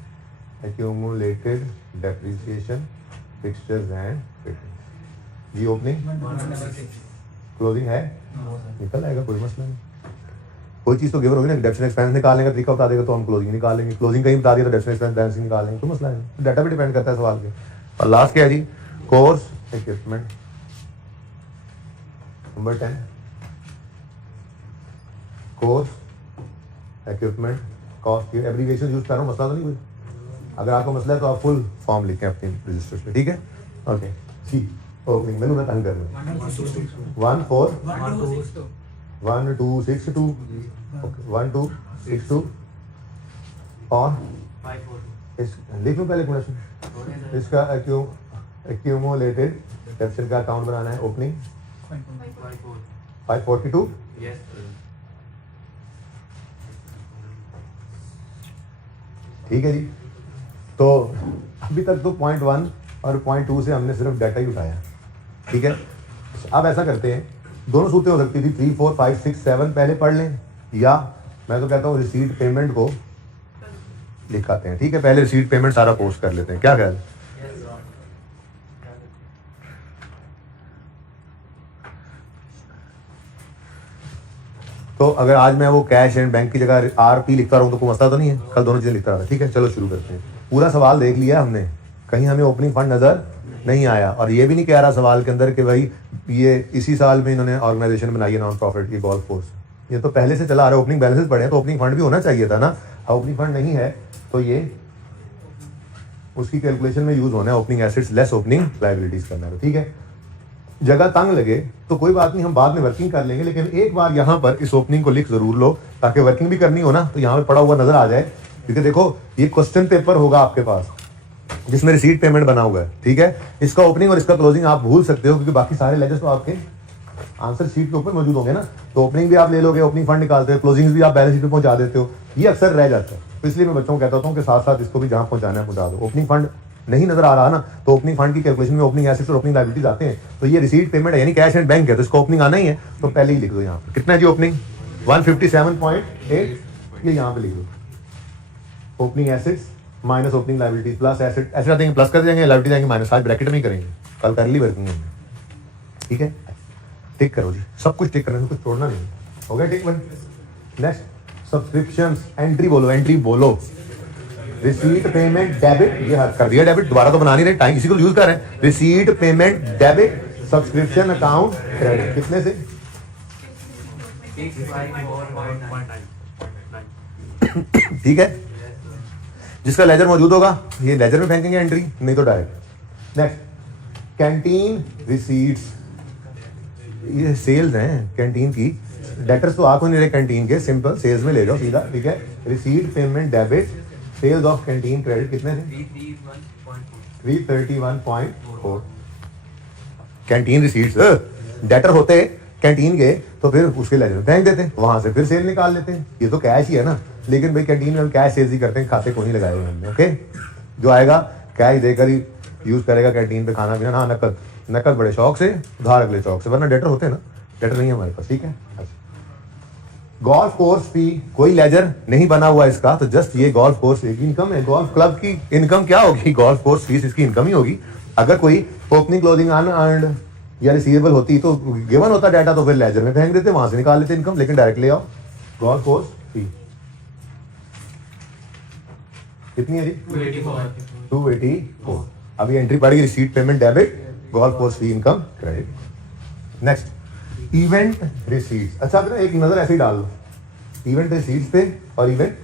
Accumulated depreciation fixtures and fittings जी। ओपनिंग क्लोजिंग है, निकल आएगा, कोई मसला नहीं। कोई चीज़ तो गिवन होगी ना, डेप्शन एक्सपेंस निकालने का तरीका बता देगा तो हम क्लोजिंग निकालेंगे, क्लोजिंग कहीं बता दिया तो डेप्शन एक्सपेंस बैलेंसिंग निकालेंगे, कोई मसला नहीं। डाटा भी डिपेंड करता है सवाल के। और लास्ट क्या है जी, course equipment number 10, course equipment cost. Abbreviation use कर रहा हूँ, मसला तो नहीं कोई। अगर आपको मसला है तो आप फुल फॉर्म लिखें अपनी रजिस्टर पे, ठीक है। ओके सी ओपनिंग मैंने मैं तंग कर रहा हूँ 1262 1262 और इस लिख लो पहले क्वेश्चन, इसका एक्यूमुलेटेड डेप्शन का अकाउंट बनाना है। ओपनिंग 542, ठीक है जी। तो अभी तक तो 0.1 और 0.2 से हमने सिर्फ डाटा ही उठाया, ठीक है। अब ऐसा करते हैं, दोनों सूरतें हो सकती थी, 3, 4, 5, 6, 7 पहले पढ़ लें, या मैं तो कहता हूँ रिसीट पेमेंट को लिखाते हैं, ठीक है। पहले रिसीट पेमेंट सारा पोस्ट कर लेते हैं, क्या ख्याल है। तो अगर आज मैं वो कैश एंड बैंक की जगह RP लिखता रहूँ तो कोई मसला तो नहीं है, कल दोनों चीजें लिखता रहा, ठीक है। चलो शुरू करते हैं। पूरा सवाल देख लिया हमने, कहीं हमें ओपनिंग फंड नजर नहीं आया, और ये भी नहीं कह रहा सवाल के अंदर कि भाई ये इसी साल में इन्होंने ऑर्गेनाइजेशन बनाई है नॉन प्रॉफिट की गोल्फ कोर्स, ये तो पहले से चला आ रहा है। ओपनिंग बैलेंसेस पड़े हैं तो ओपनिंग फंड भी होना चाहिए था ना। अब ओपनिंग फंड नहीं है तो ये उसकी कैलकुलेशन में यूज होना है, opening assets less opening liabilities करना है, ठीक है। जगह तंग लगे तो कोई बात नहीं, हम बाद में वर्किंग कर लेंगे, लेकिन एक बार यहाँ पर इस ओपनिंग को लिख जरूर लो ताकि वर्किंग भी करनी हो ना तो यहाँ पे पड़ा हुआ नजर आ जाए। क्योंकि देखो ये क्वेश्चन पेपर होगा आपके पास जिसमें रिसीट पेमेंट बना हुआ है, ठीक है। इसका ओपनिंग और इसका क्लोजिंग आप भूल सकते हो क्योंकि बाकी सारे लेजर्स तो आपके आंसर शीट के ऊपर मौजूद होंगे ना। तो ओपनिंग भी आप ले लोगे, ओपनिंग फंड निकालते हो, क्लोजिंग भी आप बैलेंस शीट पे पहुंचा देते हो, ये अक्सर रह जाता है। तो इसलिए मैं बच्चों को कहता हूँ कि साथ साथ इसको भी जहाँ पहुंचाना है पहुंचा दो। ओपनिंग फंड नहीं नजर आ रहा ना तो ओपनिंग फंड की कैलकुलेशन में ओपनिंग एसेट्स और ओपनिंग लायबिलिटीज आते हैं, तो ये रिसीट पेमेंट है यानी कैश एंड बैंक है, तो इसको ओपनिंग आना ही है, तो पहले ही लिख दो यहाँ पे। कितना है जी ओपनिंग 157.8, ये यहाँ पे लिख दो। Opening assets minus opening liabilities plus asset, ऐसे देंगे प्लस कर देंगे, लाइबिलिटी जाएंगे माइनस, आज ब्रैकेट में ही करेंगे, कल कर ली वर्किंग में। ठीक है, टिक करो जी, सब कुछ टिक करना है, कुछ छोड़ना नहीं। हो गया tick one. Next subscription, entry बोलो, एंट्री बोलो। रिसीट पेमेंट डेबिट, ये कर दिया डेबिट, दोबारा तो बना नहीं रहे, टाइम इसी को यूज कर रहे हैं। Receipt payment debit, subscription account credit, कितने से? 654.9. ठीक है, जिसका लेजर मौजूद होगा ये लेजर में फेंकेंगे एंट्री, नहीं तो डायरेक्ट। नेक्स्ट कैंटीन रिसीट्स, ये सेल्स हैं कैंटीन की, डेटर्स तो आंखों नहीं रहे कैंटीन के, सिंपल सेल्स में ले जाओ सीधा। ठीक है, receipt payment debit, sales of canteen credit, कितने से? 331.4। कैंटीन रिसीट्स डेटर होते कैंटीन के तो फिर उसके लेजर में फेंक देते, वहां से फिर सेल निकाल लेते हैं, ये तो कैश ही है ना। लेकिन भाई कैंटीन में हम कैश सेल्स ही करते हैं, खाते को नहीं लगाए हुए हमने। ओके, जो आएगा कैश देकर ही यूज करेगा कैंटीन पे खाना पीना। हाँ, नकद, नकद बड़े शौक से, उधार अगले शौक से, वरना डेटर होते हैं ना, डेटर नहीं है हमारे पास। ठीक है, गोल्फ कोर्स फी, कोई लेजर नहीं बना हुआ इसका, तो जस्ट ये गोल्फ कोर्स एक इनकम है। गोल्फ क्लब की इनकम क्या होगी? गोल्फ कोर्स फीस इसकी इनकम ही होगी। अगर कोई ओपनिंग क्लोजिंग अनअर्न्ड या रिसीवेबल होती तो गिवन होता डाटा, तो फिर लेजर में फेंक देते, वहां से निकाल लेते इनकम, लेकिन डायरेक्ट ले आओ। गोल्फ कोर्स फी कितनी है जी? 284। अभी एंट्री पड़ेगी receipt payment debit, golf course fee income credit. Next event receipts. अच्छा, अब ना एक नजर ऐसे ही डाल लो इवेंट रिसीट्स पे, और इवेंट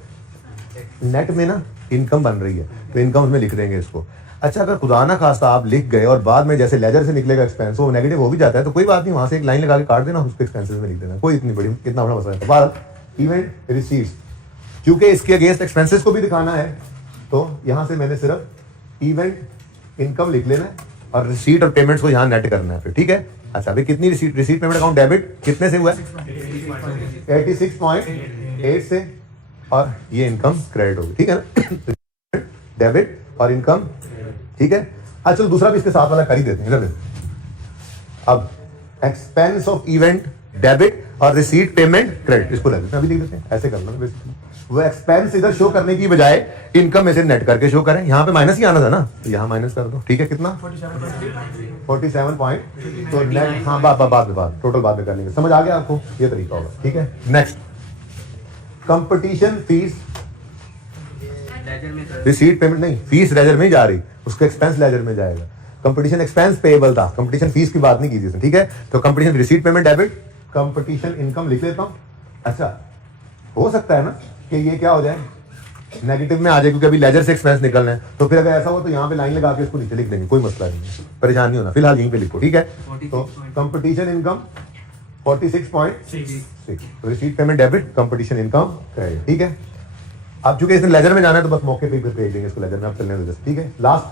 नेट में ना इनकम बन रही है, तो इनकम उसमें लिख देंगे इसको। अच्छा, अगर खुदा ना खास्ता आप लिख गए और बाद में जैसे लेजर से निकलेगा एक्सपेंस, वो नेगेटिव हो भी जाता है, तो कोई बात नहीं, वहां से एक लाइन लगा के काट देना, उसके एक्सपेंसेस में लिख देना, कोई इतना बड़ा मसला है। भारत इवेंट रिसीट्स, क्योंकि इसके अगेंस्ट एक्सपेंसेस को भी दिखाना है, तो यहां से मैंने सिर्फ इवेंट इनकम लिख लेना है और रिसीट और पेमेंट्स को यहाँ नेट करना है फिर। ठीक है, अच्छा अभी कितनी रिसीट पेमेंट अकाउंट डेबिट कितने से हुआ है? 86.8 से, और ये इनकम क्रेडिट होगी। ठीक है ना, डेबिट और इनकम। ठीक है, अच्छा चलो दूसरा भी इसके साथ वाला कर ही देते हैं, इधर देखो। अब एक्सपेंस ऑफ इवेंट डेबिट और रिसीट पेमेंट क्रेडिट, इसको ले देते हैं, अभी लिख देते हैं, ऐसे करना बेसिकली। वो एक्सपेंस इधर शो करने की बजाय इनकम में से नेट करके शो करें, यहाँ पे माइनस ही आना था ना, तो यहाँ माइनस कर दो। ठीक है, कितना? 47 पॉइंट, तो नेट, हाँ बाद टोटल बाद में कर लेंगे, समझ आ गया आपको, ये तरीका होगा। ठीक है, next competition fees, receipt payment नहीं, फीस लेजर में ही जा रही, उसका एक्सपेंस लेजर में जाएगा। कंपटीशन एक्सपेंस पेएबल था, कंपटीशन फीस की बात नहीं की थी। ठीक है, तो competition receipt payment debit, competition income लिख लेता हूं। अच्छा, हो सकता है ना कि ये क्या हो जाए, नेगेटिव में आ जाए, क्योंकि अभी लेजर से एक्सपेंस निकलना है, तो फिर अगर ऐसा हो तो यहाँ पे लाइन लगा के इसको नीचे लिख देंगे, कोई मसला नहीं है, परेशान नहीं होना, फिलहाल यहीं पे लिखो। ठीक है, तो competition income 46.6, receipt payment debit, competition income credit. ठीक है, अब चूंकि इसने लेजर में जाना है तो बस मौके पे भेज देंगे इसको लेजर में, अब चलने दो जस्ट। ठीक है, last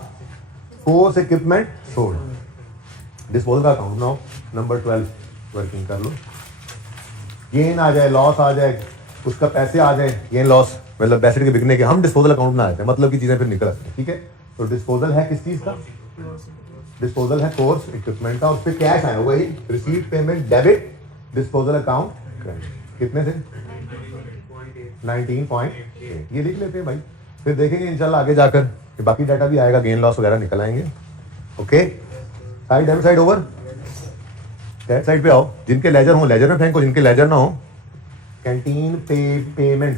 force equipment sold, disposal का अकाउंट नाउ नंबर 12 वर्किंग कर लो। गेन आ जाए, लॉस आ जाए, उसका पैसे आ जाए, गेन लॉस मतलब एसेट के बिकने के, हम डिस्पोजल अकाउंट में आते हैं, मतलब की चीजें फिर निकल आती हैं। ठीक है, तो डिस्पोजल है किस चीज का? डिस्पोजल है कोर्स इक्विपमेंट का, उस पर कैश आया हुआ ही, receipt payment debit, disposal account credit, कितने से? 19.8, ये लिख लेते हैं भाई, फिर देखेंगे इंशाल्लाह आगे जाकर कि बाकी डाटा भी आएगा, गेन लॉस वगैरह निकल आएंगे। Okay, side M side over, डेट साइड पे आओ, जिनके लेजर हो लेजर में फेंको, जिनके लेजर ना हो कैंटीन पेमेंट,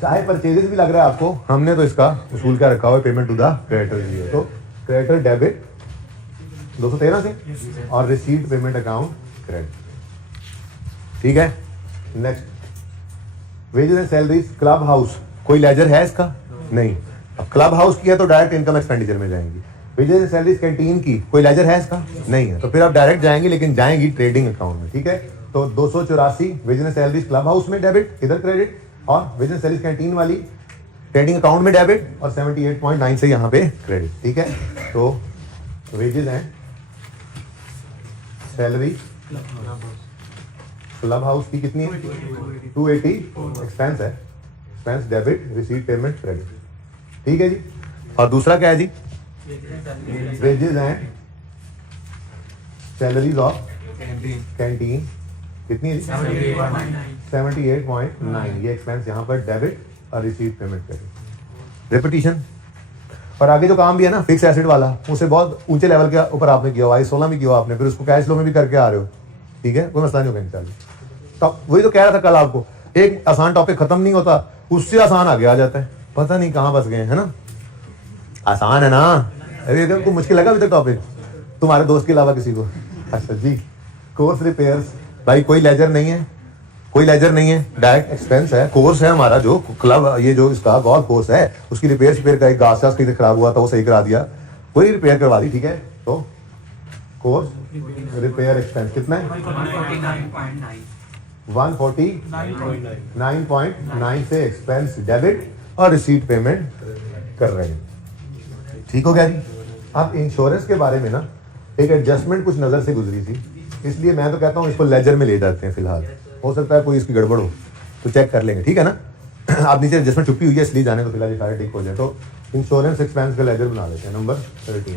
चाहे परचेजेस भी लग रहा है आपको, हमने तो इसका उसूल क्या रखा हुआ है, पेमेंट टू द क्रेडिटर, तो क्रेडिटर डेबिट 213 से, और रिसीट पेमेंट अकाउंट क्रेडिट। ठीक है, next wages and salaries, club house, कोई लेजर है इसका? नहीं। अब क्लब हाउस की है तो डायरेक्ट इनकम एक्सपेंडिचर में जाएंगी। वेजेस एंड सैलरीज कैंटीन की, कोई लेजर है इसका? नहीं है, तो फिर आप डायरेक्ट जाएंगे, लेकिन जाएंगी ट्रेडिंग अकाउंट में। ठीक है, तो 284 wages and salaries club house में डेबिट, इधर क्रेडिट, और वेजेस एंड सैलरीज कैंटीन वाली ट्रेडिंग अकाउंट में डेबिट, और 78.9 से यहाँ पे क्रेडिट। ठीक है, तो wages and salary club house की कितनी है? 280, एक्सपेंस है, expense debit, receipt payment credit. ठीक है जी, और दूसरा क्या है जी? Wages and salaries of canteen, कितनी है? 78.9, ये एक्सपेंस यहाँ पर डेबिट और रिसीट पेमेंट क्रेडिट। रेपिटेशन। और आगे जो काम भी है ना फिक्स एसेट वाला, उसे बहुत ऊंचे लेवल के ऊपर आपने किया हुआ है, 16 में किया हुआ आपने, फिर उसको कैश फ्लो में भी करके आ रहे हो, ठीक है, कोई मसला नहीं होगा इंशाल्लाह। तो वही तो कह रहा था कल आपको, एक आसान टॉपिक खत्म नहीं होता, उससे आसान आगे आ जाता है, पता नहीं कहाँ फंस गए, है ना। आसान है ना, अरे तुमको मुश्किल लगा अभी तक टॉपिक तुम्हारे दोस्त के अलावा किसी को? अच्छा जी, कोर्स रिपेयर्स, भाई कोई लेजर नहीं है, कोई लेजर नहीं है, डायरेक्ट एक्सपेंस है। कोर्स है हमारा जो क्लब, ये जो इसका गोल्फ कोर्स है, उसकी रिपेयर का एक घास कहीं खराब हुआ था, वो सही करा दिया, कोई रिपेयर करवा दी, ठीक है। तो कोर्स रिपेयर एक्सपेंस कितना है? 149.9 से एक्सपेंस डेबिट और रिसीट पेमेंट कर रहे हैं, ठीक हो गया जी। अब इंश्योरेंस के बारे में ना एक एडजस्टमेंट कुछ नज़र से गुजरी थी, इसलिए मैं तो कहता हूँ इसको लेजर में ले जाते हैं फिलहाल, हो सकता है कोई इसकी गड़बड़ हो तो चेक कर लेंगे, ठीक है ना। आप नीचे एडजस्टमेंट छुपी हुई है इसलिए जाने तो फिलहाल ये सारे ठीक हो जाए। तो इंश्योरेंस एक्सपेंस का लेजर बना लेते हैं, नंबर 13।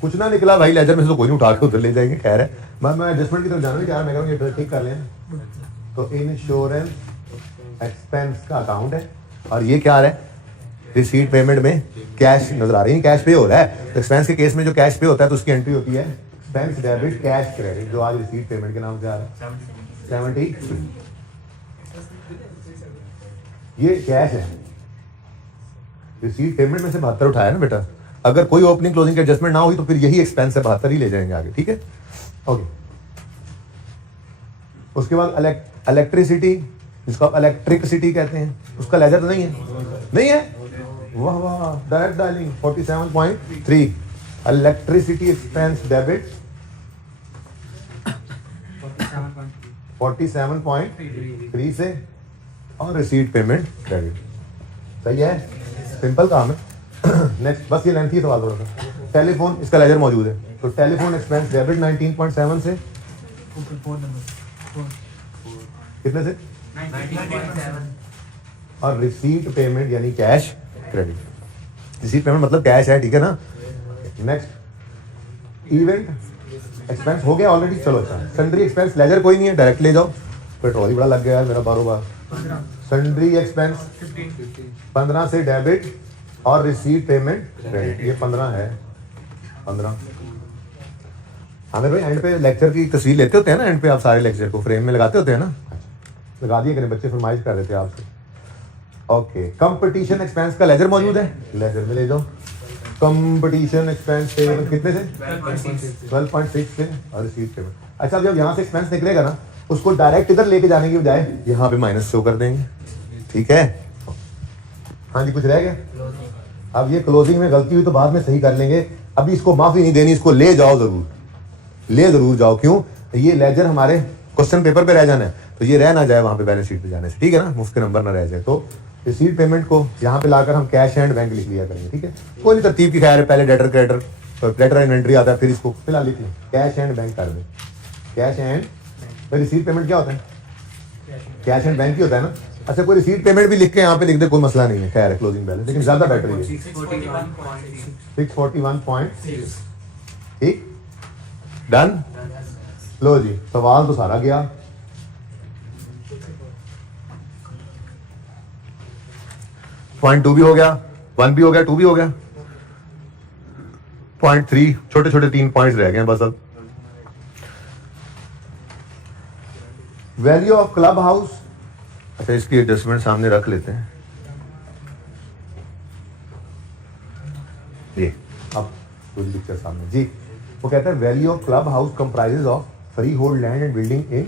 कुछ ना निकला भाई लेजर में से तो कोई नहीं, उठा के उधर ले जाएंगे, खैर है। मैं एडजस्टमेंट की तरफ जाना चाह रहा, मैं कहूँगा ठीक कर लें। तो इंश्योरेंस एक्सपेंस का अकाउंट है और ये क्या आ रहा है? रिसीट पेमेंट में कैश नजर आ रही है, कैश पे हो रहा है। तो एक्सपेंस के केस में जो कैश पे होता है तो उसकी एंट्री होती है एक्सपेंस डेबिट कैश क्रेडिट, जो आज रिसीट पेमेंट के नाम से आ रहा है 70। ये कैश है, रिसीट पेमेंट में से 72 उठाया ना बेटा, अगर कोई ओपनिंग क्लोजिंग की एडजस्टमेंट ना हुई तो फिर यही एक्सपेंस है, 72 ही ले जाएंगे आगे, ठीक है, ओके। उसके बाद इलेक्ट्रिसिटी, जिसको आप इलेक्ट्रिसिटी कहते हैं, उसका लेजर तो नहीं है, नहीं है, वाह वाह, direct dialling 47.3 electricity expense debit 47.3 से और रिसीट पेमेंट क्रेडिट, सही है, सिंपल काम है। नेक्स्ट, बस ये लेंथी सवाल थोड़ा सा। टेलीफोन, इसका लेजर मौजूद है, तो टेलीफोन एक्सपेंस डेबिट 19.7 से कितने से? 19.7 और रिसीट पेमेंट यानी कैश क्रेडिट, रिसीट पेमेंट मतलब कैश है, ठीक है ना। नेक्स्ट, इवेंट एक्सपेंस हो गया ऑलरेडी, चलो अच्छा। सन्ड्री एक्सपेंस लेजर कोई नहीं है, डायरेक्ट ले जाओ, पेट्रोल ही बड़ा लग गया है मेरा बारों बार। सन्ड्री एक्सपेंस 15 से डेबिट और रिसीट पेमेंट क्रेडिट, ये 15 है, 15। आमिर भाई एंड पे लेक्चर की तस्वीर लेते होते हैं ना, एंड पे आप सारे लेक्चर को फ्रेम में लगाते होते हैं ना, लगा दिए करें, बच्चे फरमाइश कर रहे थे आपसे, ओके। कंपटीशन एक्सपेंस का लेजर मौजूद है, लेजर में ले जाओ। कंपटीशन एक्सपेंस कितने से? 12.6 से और रिसीट पेमेंट। अच्छा, जब यहाँ से एक्सपेंस निकलेगा ना, उसको डायरेक्ट इधर लेके जाने की बजाय यहाँ पे माइनस शो कर देंगे, ठीक है। हाँ जी, कुछ रह गया? अब ये क्लोजिंग में गलती हुई तो बाद में सही कर लेंगे, अभी इसको माफी नहीं देनी, इसको ले जाओ, जरूर ले जरूर जाओ। क्यों? ये लेजर हमारे क्वेश्चन पेपर पे रह जाना है, तो ये रह ना जाए वहां पे बैलेंस शीट पे जाने से, ठीक है ना, मुफ्त के नंबर ना रह जाए। तो रिसीट पेमेंट को यहाँ पे लाकर हम कैश एंड बैंक लिख लिया करेंगे, ठीक है। कोई नहीं तरतीब की खैर है, पहले debtor creditor, debtor and entry आता है, फिर इसको फिलहाल लिख लें कैश एंड बैंक कर दें, कैश एंड। तो रिसीट पेमेंट क्या होता है? कैश एंड बैंक ही होता है ना। अच्छा, कोई रिसीट पेमेंट भी लिख के यहाँ पे लिख दे, कोई मसला नहीं है, खैर है क्लोजिंग बैलेंस, लेकिन ज्यादा बेटर है 641.6, ठीक, डन। लो जी, सवाल तो सारा गया। पॉइंट 2 भी हो गया, 1 भी हो गया, 2 भी हो गया, पॉइंट 3 छोटे छोटे 3 पॉइंट्स रह गए बस। अब वैल्यू ऑफ क्लब हाउस, अच्छा इसकी एडजस्टमेंट सामने रख लेते हैं। ये अब कुछ पिक्चर सामने जी, वो कहता है value of club house comprises of free hold land and building in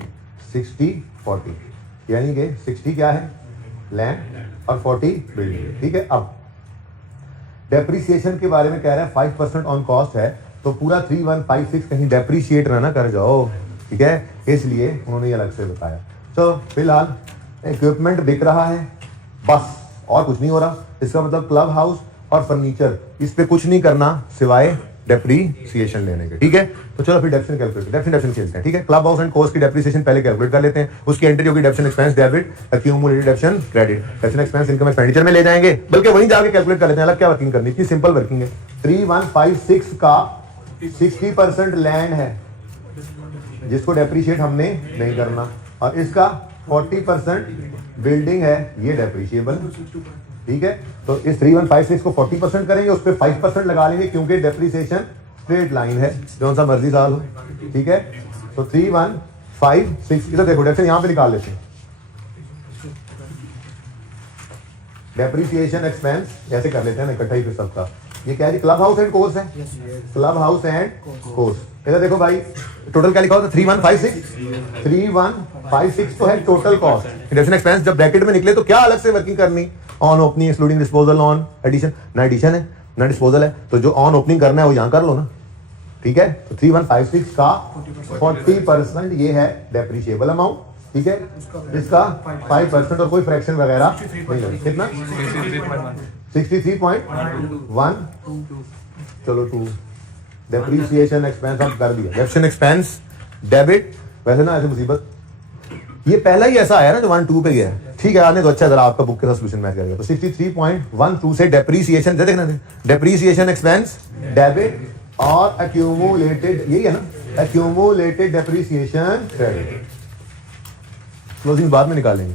60-40, यानी कि 60 क्या है? लैंड और 40 बिल्डिंग, ठीक है। अब डेप्रिसिएशन के बारे में कह रहा है 5% ऑन कॉस्ट है, तो पूरा 3156 कहीं डेप्रिशिएट ना कर जाओ, ठीक है, इसलिए उन्होंने ये अलग से बताया। तो फिलहाल इक्विपमेंट बिक रहा है बस, और कुछ नहीं हो रहा। इसका मतलब क्लब हाउस और फर्नीचर, इस पे कुछ नहीं करना सिवाय डेप्रीसिएशन लेने के, ठीक है। तो चलो फिर डेप्शन कैलकुलेट, डेप्शन खेलते हैं, ठीक है। क्लब हाउस एंड कोस्ट की डेप्रीसिएशन पहले कैलकुलेट कर लेते हैं, उसकी एंट्री होगी डेप्शन expense debit accumulated डेप्शन credit, डेप्शन expense income expenditure में ले जाएंगे, बल्कि वहीं जाके कैलकुलेट कर लेते हैं, अलग क्या वर्किंग करनी, इतनी सिंपल वर्किंग है। 3156 का 60% लैंड है जिसको डेप्रीशिएट हमने नहीं करना, और इसका 40% बिल्डिंग है, ये डेप्रिशिएबल, ठीक है। तो इस 3156 को 40% करेंगे, उस पर 5% लगा लेंगे क्योंकि डेप्रिसिएशन स्ट्रेट लाइन है, जो सा मर्जी साल हो, ठीक है। तो 3156 इधर देखो, डेप्रिसिएशन यहाँ पे निकाल लेते हैं। डेप्रिसिएशन एक्सपेंस ऐसे कर लेते हैं ना इकट्ठा ही फिर सबका। ये क्या है जी, क्लब हाउस एंड कोर्स है, क्लब हाउस एंड कोर्स। इधर देखो भाई, टोटल क्या लिखा होता है, 3156 तो है टोटल कॉस्ट। डेप्रिसिएशन एक्सपेंस जब ब्रैकेट में निकले तो क्या अलग से वर्किंग करनी, on opening excluding disposal, on addition, ना एडिशन है ना डिस्पोजल है, तो जो ऑन ओपनिंग करना है वो यहाँ कर लो ना, ठीक है। तो 3156 का 40% ये है डेप्रिशिएबल अमाउंट, ठीक है। इसका 5% और कोई फ्रैक्शन वगैरह नहीं लगे, कितना 63.1, चलो 2 डेप्रिसिएशन एक्सपेंस अब कर दिया। डेप्रिसिएशन एक्सपेंस डेबिट, वैसे ना ऐसे मुसीबत, ये पहला ही ऐसा आया ना जो 1-2 पे गया, ठीक है। आने तो अच्छा, जरा आपका बुक के साथ सोल्यूशन मैच करेगा। तो 63.12 से डेप्रिसिएशन देखना, डेप्रिसिएशन एक्सपेंस डेबिट और एक्यूमुलेटेड, यही है ना, एक्यूमुलेटेड डेप्रिसिएशन क्रेडिट। क्लोजिंग बाद में निकालेंगे।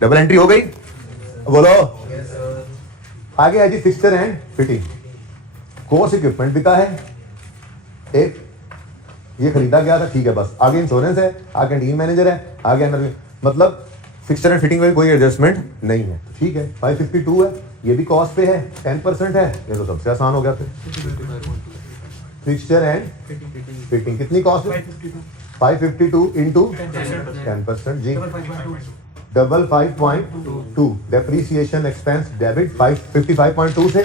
डबल एंट्री हो गई, बोलो। आगे है जी fixture and fitting. Course equipment बिका है एक, ये खरीदा गया था, ठीक है। बस आगे इंश्योरेंस है, आगे कैंटीन मैनेजर है, आगे अंदर, मतलब फिक्सचर एंड फिटिंग में कोई एडजस्टमेंट नहीं है, ठीक है। 552 है, ये भी कॉस्ट पे है, 10% है, ये तो सबसे आसान हो गया फिर। फिक्सचर एंड फिटिंग कितनी कॉस्ट है, 552 इंटू 10% जी, 55.2। डेप्रिसिएशन एक्सपेंस डेबिट 55.2 से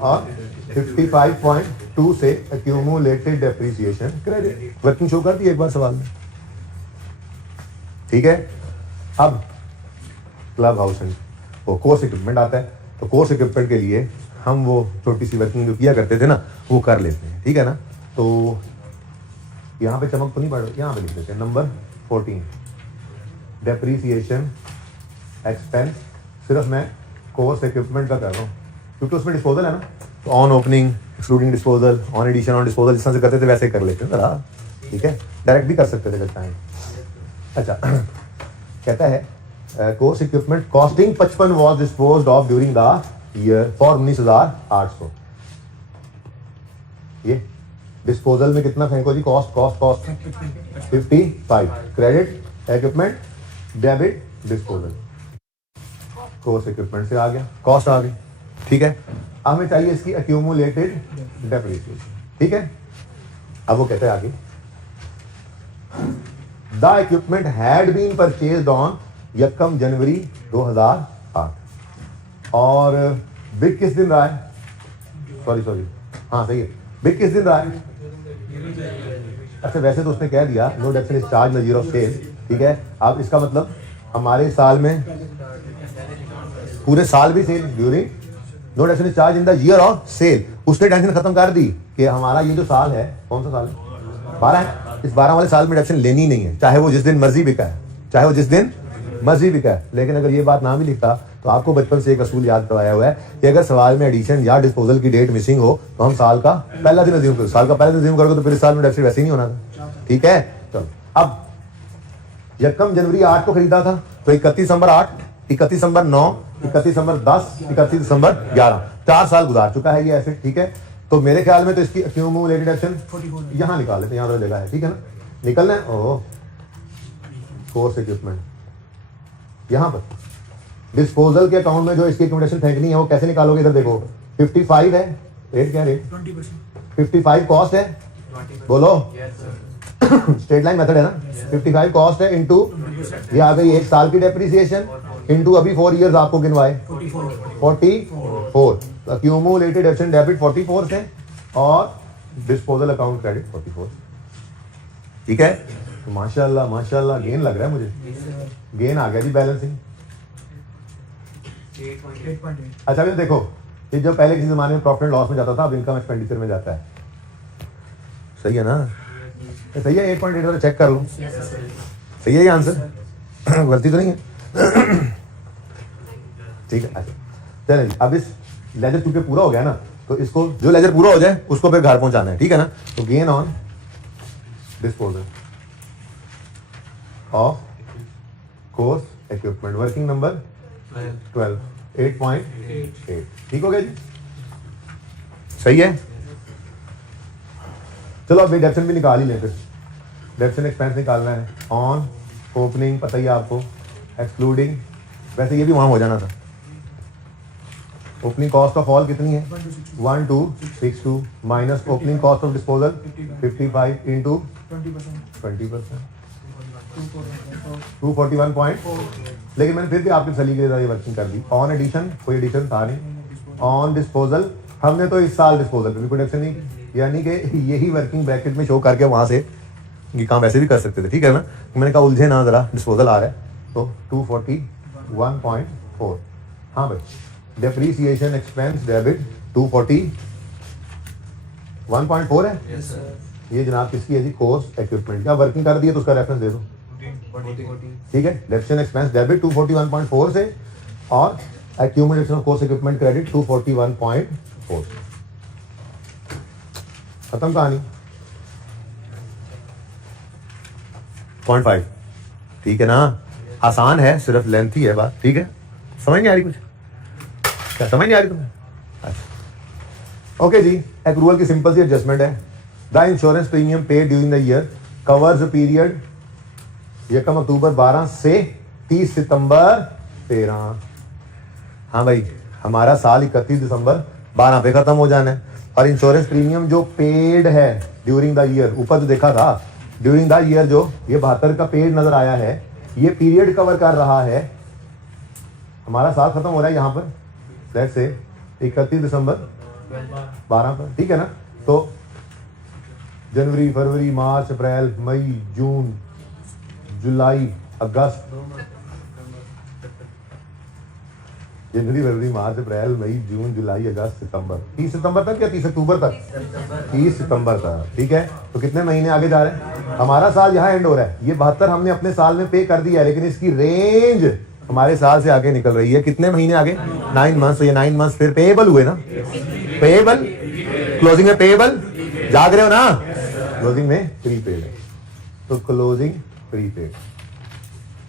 और 55.2 से accumulated depreciation credit. Working show कर दी एक बार सवाल में, ठीक है। अब क्लब हाउस एंड वो कोर्स इक्विपमेंट आता है, तो कोर्स इक्विपमेंट के लिए हम वो छोटी सी वर्किंग जो किया करते थे ना, वो कर लेते हैं, ठीक है ना। तो यहाँ पे चमक तो नहीं पड़ रही, यहाँ पे लिख देते हैं नंबर 14, डेप्रिसिएशन एक्सपेंस। सिर्फ मैं कोर्स इक्विपमेंट का कर रहा हूँ क्योंकि उसमें डिस्पोजल है ना, तो on opening excluding disposal, on addition, on disposal, जिस तरह से करते थे वैसे कर लेते हैं जरा, ठीक है। डायरेक्ट भी कर सकते थे जब चाहें। अच्छा कहता है course equipment costing 55 was disposed of during the year for 19,800। ये डिस्पोजल में कितना फेंको जी, cost 55। Credit equipment, debit disposal, course equipment से आ गया, कॉस्ट आ गई, ठीक है। अब हमें चाहिए इसकी एक्यूमुलेटेड डेप्रिसिएशन, ठीक है। अब वो कहते हैं आगे, the equipment had been purchased on 1 January 2008 और बिग किस दिन रहा है, सॉरी हाँ सही है, बिग किस दिन रहा है। अच्छा वैसे तो उसने कह दिया no depreciation is charge in year of sale, ठीक है। अब इसका मतलब हमारे साल में पूरे साल भी sale during no depreciation is charge in the year of sale. उसने टेंशन खत्म कर दी कि हमारा ये जो साल है, कौन सा साल है, 12 है, इस 12 वाले साल में डेप्रिसिएशन लेनी नहीं है, चाहे वो जिस दिन मर्जी बिका है, चाहे वो जिस दिन मर्जी बिका है। लेकिन अगर ये बात ना भी लिखता तो आपको बचपन से एक असूल याद करवाया हुआ है कि अगर सवाल में एडिशन या डिस्पोजल की डेट मिसिंग हो तो हम साल का पहला दिन अज्यूम करो, साल का पहला दिन अज्यूम करोगे तो फिर इस साल में डेप्रिसिएशन वैसे ही नहीं होना था, ठीक है। चलो अब 1 जनवरी 8 को खरीदा था तो 31 दिसंबर 8, 31 दिसंबर 9, 31 दिसंबर 10, 31 दिसंबर 11, 4 साल गुजार चुका है ये ऐसे, ठीक है। तो मेरे ख्याल में तो इसकी एक्यूमुलेटेड एक्शन यहाँ निकाल लेते हैं, यहाँ जगह है, ठीक है ना, निकलना है। ओह कोर्स इक्विपमेंट यहाँ पर डिस्पोजल के अकाउंट में जो इसकी एक्यूमुलेशन फेंकनी है वो कैसे निकालोगे, इधर देखो 55 है, रेट क्या रेट 55 कॉस्ट है, बोलो स्ट्रेट लाइन मेथड है ना, 55 कॉस्ट है इनटू ये आ गई 1 साल की डेप्रिसिएशन इनटू अभी 4 इयर्स आपको गिनवाए 44, एक्यूमुलेटेड एक्शन डेबिट 44 से और डिस्पोजल अकाउंट क्रेडिट 44, ठीक है। तो माशाल्लाह माशाल्लाह गेन लग रहा है मुझे, गेन आ गया जी बैलेंसिंग। अच्छा भी देखो ये जो पहले किसी जमाने में प्रॉफिट एंड लॉस में जाता था अब इनकम एक्सपेंडिचर में जाता है, सही है ना, सही है। 8.8 वाला चेक कर लो, सही है ये आंसर, गलती तो नहीं है, ठीक है। अच्छा चलें जी, अब इस लेजर चूंकि पूरा हो गया ना तो इसको जो लेजर पूरा हो जाए उसको फिर घर पहुंचाना है, ठीक है ना। तो gain on disposal of course equipment. Working number 12 8.8। ठीक हो गया जी, सही है। चलो अब डेप्शन भी निकाल ही लें फिर। डेप्शन एक्सपेंस निकालना है। ऑन ओपनिंग पता ही है आपको, एक्सक्लूडिंग, वैसे ये भी वहां हो जाना था। ओपनिंग कॉस्ट ऑफ ऑल कितनी है 1262 minus opening cost of disposal 55 into 20% 241 लेकिन मैंने फिर भी आपके सलीके से वर्किंग कर दी। ऑन एडिशन कोई एडिशन था नहीं। ऑन डिस्पोजल हमने तो इस साल डिस्पोजल पे भी प्रोडक्शन नहीं की, यानी कि यही वर्किंग ब्रैकेट में शो करके वहां से ये काम वैसे भी कर सकते थे, ठीक है ना। मैंने कहा उलझे ना जरा, डिस्पोजल आ रहा है तो 241.4। हाँ भाई, डेप्रीसिएशन एक्सपेंस डेबिट 241.4 है। ये जनाब किसकी है जी, कोर्स इक्विपमेंट। क्या वर्किंग कर दी है तो उसका रेफरेंस दे दो, ठीक है। डेप्शन एक्सपेंस डेबिट 241.4 से और accumulation of course equipment credit 241.4। खत्म कहानी। 0.5, ठीक है ना। आसान है, सिर्फ लेंथ ही है बात, ठीक है। समझ नहीं आ रही कुछ, क्या समझ नहीं आ रही तुम्हें? अच्छा ओके जी। एक्रूअल की सिंपल सी एडजस्टमेंट है। The insurance premium paid during the year covers period 1 अक्टूबर 12 से 30 सितंबर 13। हाँ भाई, हमारा साल 31 दिसंबर 12 पे खत्म हो जाना है। और इंश्योरेंस प्रीमियम जो पेड है ड्यूरिंग द ईयर, ऊपर जो देखा था ड्यूरिंग द ईयर, जो ये 72 का पेड नजर आया है, ये पीरियड कवर कर रहा है। हमारा साल खत्म हो रहा है यहाँ पर लेट्स से 31 दिसंबर 12 पर, ठीक है ना। तो जनवरी, फरवरी, मार्च, अप्रैल, मई, जून, जुलाई, अगस्त, जनवरी, फरवरी, मार्च, अप्रैल, मई, जून, जुलाई, अगस्त, सितंबर, 30 सितंबर तक या 30 अक्टूबर तक? 30 सितंबर तक, ठीक है। तो कितने महीने आगे जा रहे हैं? हमारा साल यहाँ एंड हो रहा है। ये 72 हमने अपने साल में पे कर दिया है, लेकिन इसकी रेंज हमारे साल से आगे निकल रही है। कितने महीने आगे? 9 मंथ्स। तो ये 9 मंथ्स फिर पेएबल हुए ना, पेएबल। क्लोजिंग में पेएबल, जाग रहे हो ना। क्लोजिंग में प्रीपेड है, तो क्लोजिंग प्रीपेड,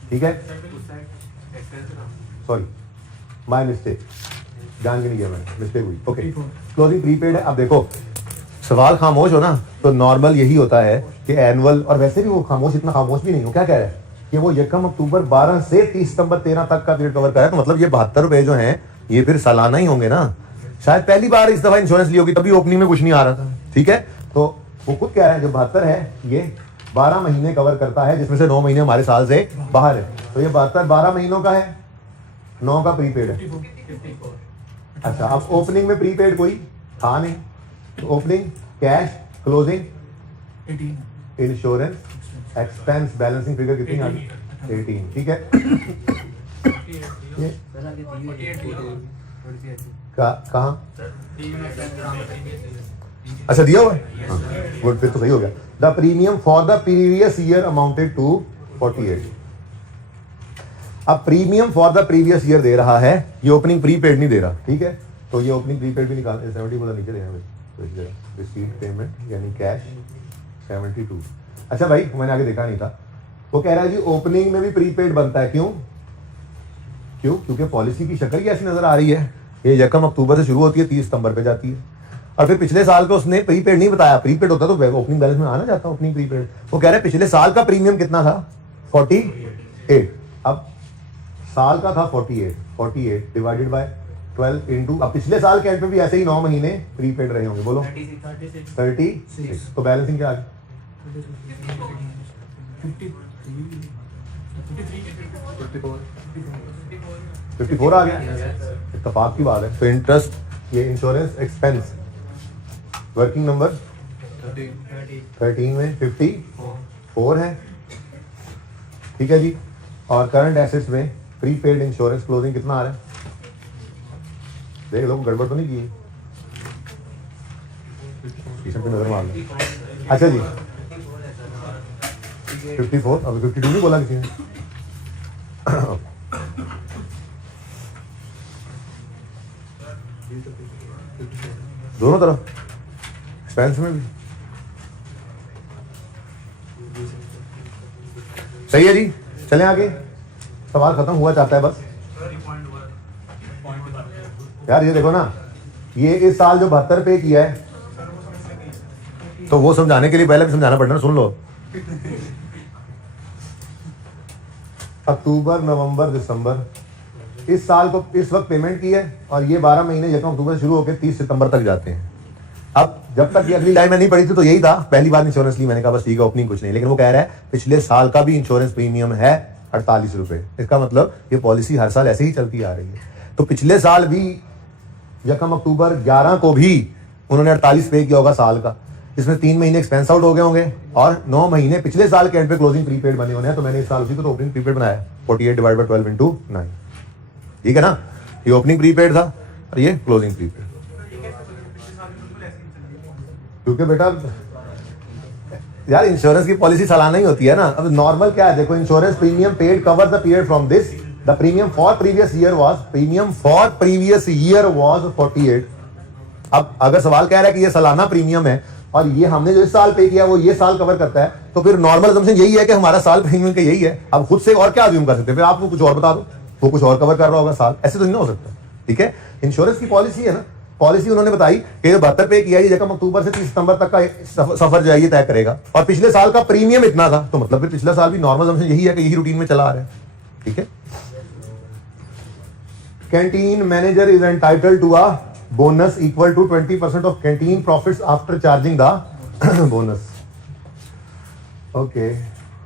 ठीक है। सॉरी माय मिस्टेक, जान के नहीं किया मैंने, मिस्टेक हुई। ओके, क्लोजिंग प्रीपेड है। अब देखो सवाल खामोश हो ना, तो नॉर्मल यही होता है कि एनुअल, और वैसे भी वो खामोश, इतना खामोश भी नहीं हो। क्या कह रहे हैं कि वो 1 अक्टूबर 12 से 30 सितंबर 13 तक का पीरियड कवर कर रहा है। तो मतलब ये 72 रुपए जो हैं ये फिर सालाना ही होंगे ना। शायद पहली बार इस दफा इंश्योरेंस ली होगी, तभी ओपनिंग में कुछ नहीं आ रहा था, ठीक है। तो वो खुद कह रहे हैं जो 72 है ये 12 महीने कवर करता है, जिसमें से 9 महीने हमारे साल से बाहर है। तो ये 72 12 महीनों का है, 9 का प्रीपेड है। अच्छा, अब ओपनिंग में प्रीपेड कोई था नहीं, तो opening cash, closing 18, insurance expense balancing figure कितनी आ गई? 18, ठीक है। ये कहाँ? अच्छा दिया हुआ है, गुड, फिर तो सही हो गया। The premium for the previous year amounted to 48। अब premium for the previous year दे रहा है, ये ओपनिंग प्रीपेड नहीं दे रहा, ठीक है। तो ये ओपनिंग प्रीपेड भी निकाल 70 को नीचे देना भाई, रिसीव पेमेंट यानी कैश 72। अच्छा भाई, मैंने आगे देखा नहीं था। वो कह रहा है जी ओपनिंग में भी प्रीपेड बनता है, क्यों? क्योंकि पॉलिसी की शक्ल ही ऐसी नजर आ रही है। ये 1 अक्टूबर से शुरू होती है, 30 सितंबर पे जाती है। और फिर पिछले साल को उसने प्रीपेड नहीं बताया, प्रीपेड होता तो ओपनिंग बैलेंस में आना जाता ओपनिंग प्रीपेड। वो कह रहे हैं पिछले साल का प्रीमियम कितना था? 48। अब साल का था 48 डिवाइडेड बाय 12 इंटू, अब पिछले साल के एंड पे भी ऐसे ही 9 महीने प्रीपेड रहे होंगे, बोलो 36। तो बैलेंसिंग क्या आ गई? 54 आ गया, इत्तेफाक की बात है। तो इंटरेस्ट, ये इंश्योरेंस एक्सपेंस वर्किंग नंबर 13 में 54 है, ठीक है जी। और करंट एसेट्स में प्रीपेड इंश्योरेंस क्लोजिंग कितना आ रहा है? देख लो, गड़बड़ तो नहीं की, इसमें नजर मार लो। अच्छा जी 54, अभी 52 नहीं बोला किसी ने। दोनों तरफ एक्सपेंस में भी सही है जी। चलें आगे। सवाल खत्म हुआ चाहता है बस। यार ये देखो ना, ये इस साल जो 72 पे किया है, तो वो समझाने के लिए पहले भी समझाना पड़ना, सुन लो। अक्टूबर, नवंबर, दिसंबर, इस साल को इस वक्त पेमेंट की है और ये 12 महीने यकम अक्टूबर से शुरू होकर 30 सितंबर तक जाते हैं। अब जब तक ये अगली लाइन में नहीं पड़ी थी तो यही था, पहली बार इंश्योरेंस ली, मैंने कहा बस ठीक है, ओपनिंग कुछ नहीं, लेकिन वो कह रहा है पिछले साल का भी इंश्योरेंस प्रीमियम है 48 रुपए। इसका मतलब ये पॉलिसी हर साल ऐसे ही चलती आ रही है। तो पिछले साल भी यकम अक्टूबर 11 को भी उन्होंने 48 पे किया होगा साल का, इसमें 3 महीने एक्सपेंस आउट हो गए होंगे और 9 महीने पिछले साल के एंड पे क्लोजिंग प्रीपेड बने होने हैं। तो मैंने इस साल उसी को तो ओपनिंग प्रीपेड बनाया 48 डिवाइड बाय 12 इंटू 9, ठीक है ना। ये ओपनिंग प्रीपेड था और ये क्लोजिंग प्रीपेड। क्योंकि बेटा यार इंश्योरेंस की पॉलिसी सालाना ही होती है ना। अब नॉर्मल क्या है, देखो, insurance premium paid cover the period from this, the premium for previous year was 48। अब अगर सवाल कह रहा है कि ये सालाना प्रीमियम है और ये हमने जो इस साल पे किया वो ये साल कवर करता है, तो फिर नॉर्मल असम्पशन यही है कि हमारा साल प्रीमियम का यही है। अब खुद से और क्या अज्यूम कर सकते हैं, फिर आप वो कुछ और बता दो, वो कुछ और कवर कर रहा होगा साल, ऐसे तो नहीं हो सकता। ठीक है, इंश्योरेंस की पॉलिसी है ना, पॉलिसी उन्होंने बताई कि 72 पे किया है, अक्टूबर से 30 सितंबर तक का सफर जो है ये तय करेगा और पिछले साल का प्रीमियम इतना था, तो मतलब फिर पिछले साल भी नॉर्मल असम्पशन यही है कि यही रूटीन में चला आ रहा है। ठीक है, canteen manager is entitled to a bonus equal to 20% of canteen profits after charging the bonus. Okay,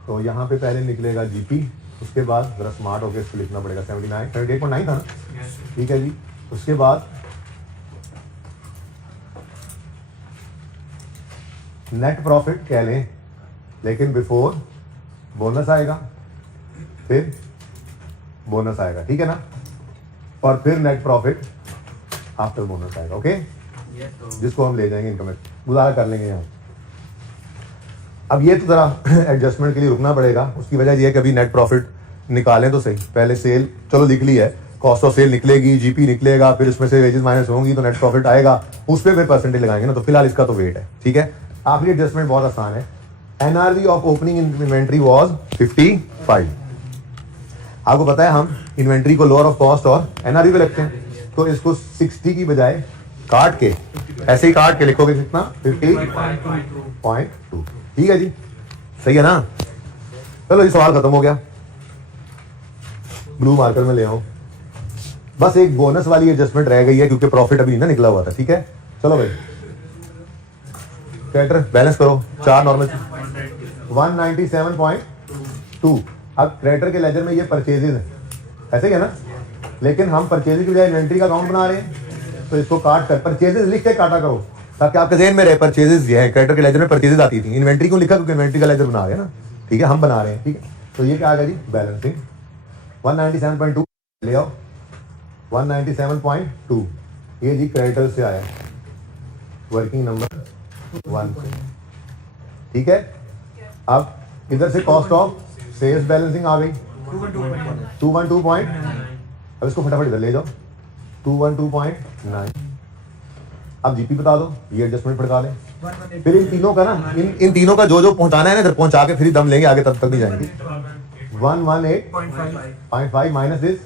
तो यहाँ पे पहले निकलेगा जीपी, उसके बाद जरा स्मार्ट होकर इसको लिखना पड़ेगा 78.9 था ना, ठीक है जी। उसके बाद नेट प्रॉफिट कह लें, लेकिन बिफोर बोनस आएगा, फिर बोनस आएगा, ठीक है ना, और फिर नेट प्रॉफिट आफ्टर बोनस आएगा। ओके, जिसको हम ले जाएंगे इनकम, गुजारा कर लेंगे यहाँ। अब ये तो जरा एडजस्टमेंट के लिए रुकना पड़ेगा, उसकी वजह ये है कि अभी नेट प्रॉफिट निकालें तो सही। पहले सेल चलो लिख ली है, कॉस्ट ऑफ सेल निकलेगी, जीपी निकलेगा, फिर उसमें से वेजेस माइनस होंगी तो नेट प्रॉफिट आएगा, उस पर फिर परसेंटेज लगाएंगे ना। तो फिलहाल इसका तो वेट है, ठीक है। आखिरी एडजस्टमेंट बहुत आसान है, NRV of opening inventory was 55। आपको पता है हम इन्वेंट्री को लोअर ऑफ कॉस्ट और एनआरवी पे लगते हैं, तो इसको 60 की बजाय काट के ऐसे ही काट के लिखोगे कितना, 50.2। ठीक है जी, सही है ना। चलो ये सवाल खत्म हो गया, ब्लू मार्कर में ले आओ। बस एक बोनस वाली एडजस्टमेंट रह गई है क्योंकि प्रॉफिट अभी ना निकला हुआ था। ठीक है, चलो भाई क्रेडिटर बैलेंस करो, 4 नॉर्मल 197.2। अब क्रेडिटर के लेजर में ये परचेजेज है, ऐसे ही है ना, लेकिन हम परचेज की बजाय इन्वेंट्री का अकाउंट बना रहे हैं, तो इसको काट कर परचेजेस लिख के काटा करो ताकि आपके ज़हन में रहे परचेजेस ये है। क्रेडिटर के लेजर में परचेजेस आती थी, इन्वेंट्री को लिखा क्योंकि इन्वेंट्री का लेजर बना रहे हैं ना, ठीक है, हम बना रहे हैं। ठीक है, तो ये क्या आ गया जी, बैलेंसिंग 197.2 ले आओ, 197.2 ये जी क्रेडिटर से आया, वर्किंग नंबर 1 से। ठीक है, अब इधर से कॉस्ट ऑफ सेल्स बैलेंसिंग आ गई 212. अब इसको फटाफट इधर ले जाओ 212.9। अब जीपी बता दो, ये एडजस्टमेंट पड़का दें, फिर इन तीनों का ना इन तीनों का जो पहुंचाना है ना इधर पहुंचा के फिर दम लेंगे, आगे तब तक नहीं जाएंगे। 118.5 माइनस दिस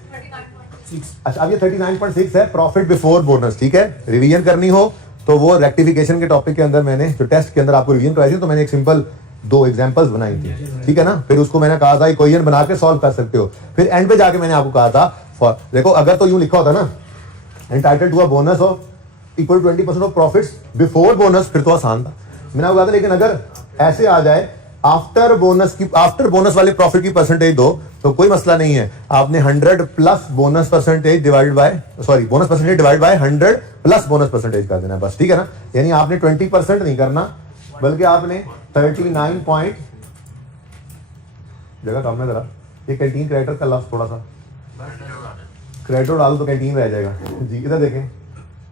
6। अच्छा, अब ये 39.6 है प्रॉफिट बिफोर बोनस। ठीक है, रिवीजन करनी हो तो वो रेक्टिफिकेशन के टॉपिक के अंदर मैंने जो टेस्ट के अंदर आपको रिवीजन कराई थी, तो मैंने एक सिंपल 2 एग्जांपल्स बनाई थी, ठीक है ना। फिर उसको मैंने कहा था इक्वेशन बना के सॉल्व कर सकते हो। फिर एंड पे जाके मैंने आपको कहा था देखो अगर तो यूं लिखा होता ना entitled to a bonus of equal 20% of profits before bonus, फिर तो आसान था, मैंने आपको कहा था। लेकिन अगर ऐसे आ जाए आफ्टर बोनस वाले प्रॉफिट की परसेंटेज दो तो कोई मसला नहीं है, आपने 100 plus bonus percentage divide by bonus percentage divide by 100 plus bonus percentage कर देना बस, ठीक है ना। यानी आपने 20% नहीं करना, बल्कि आपने 39 जगह कम है जरा, ये कैंटीन क्रेडिटर का लफ्ज थोड़ा सा क्रेडिटर डालो तो कैंटीन रह जाएगा जी। इधर देखें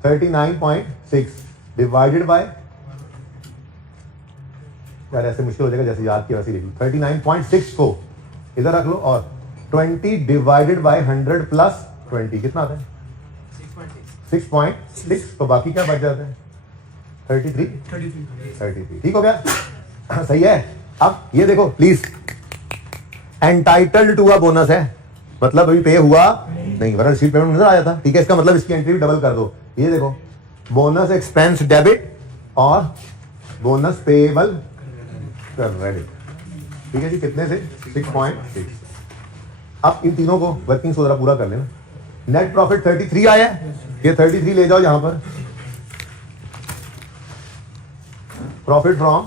39.6 डिवाइडेड बाय, यार ऐसे मुश्किल हो जाएगा, जैसे याद किया वैसे लिख लो। 39.6 को इधर रख लो और 20 डिवाइडेड बाय 100 प्लस 20 कितना आता है 6.6, तो बाकी क्या बच जाता है 33। ठीक हो गया, सही है। अब ये देखो please, entitled to a bonus है, मतलब अभी पे हुआ नहीं, वरना रिसीव पेमेंट नजर आ जाता। ठीक है, इसका मतलब इसकी एंट्री भी डबल कर दो। ये देखो, बोनस एक्सपेंस डेबिट और बोनस पेएबल क्रेडिट। ठीक है जी, कितने से 6.6। अब इन तीनों को वर्किंग जरा पूरा कर लेना। नेट प्रॉफिट 33 आया है, ये 33 ले जाओ यहां पर। प्रॉफिट फ्रॉम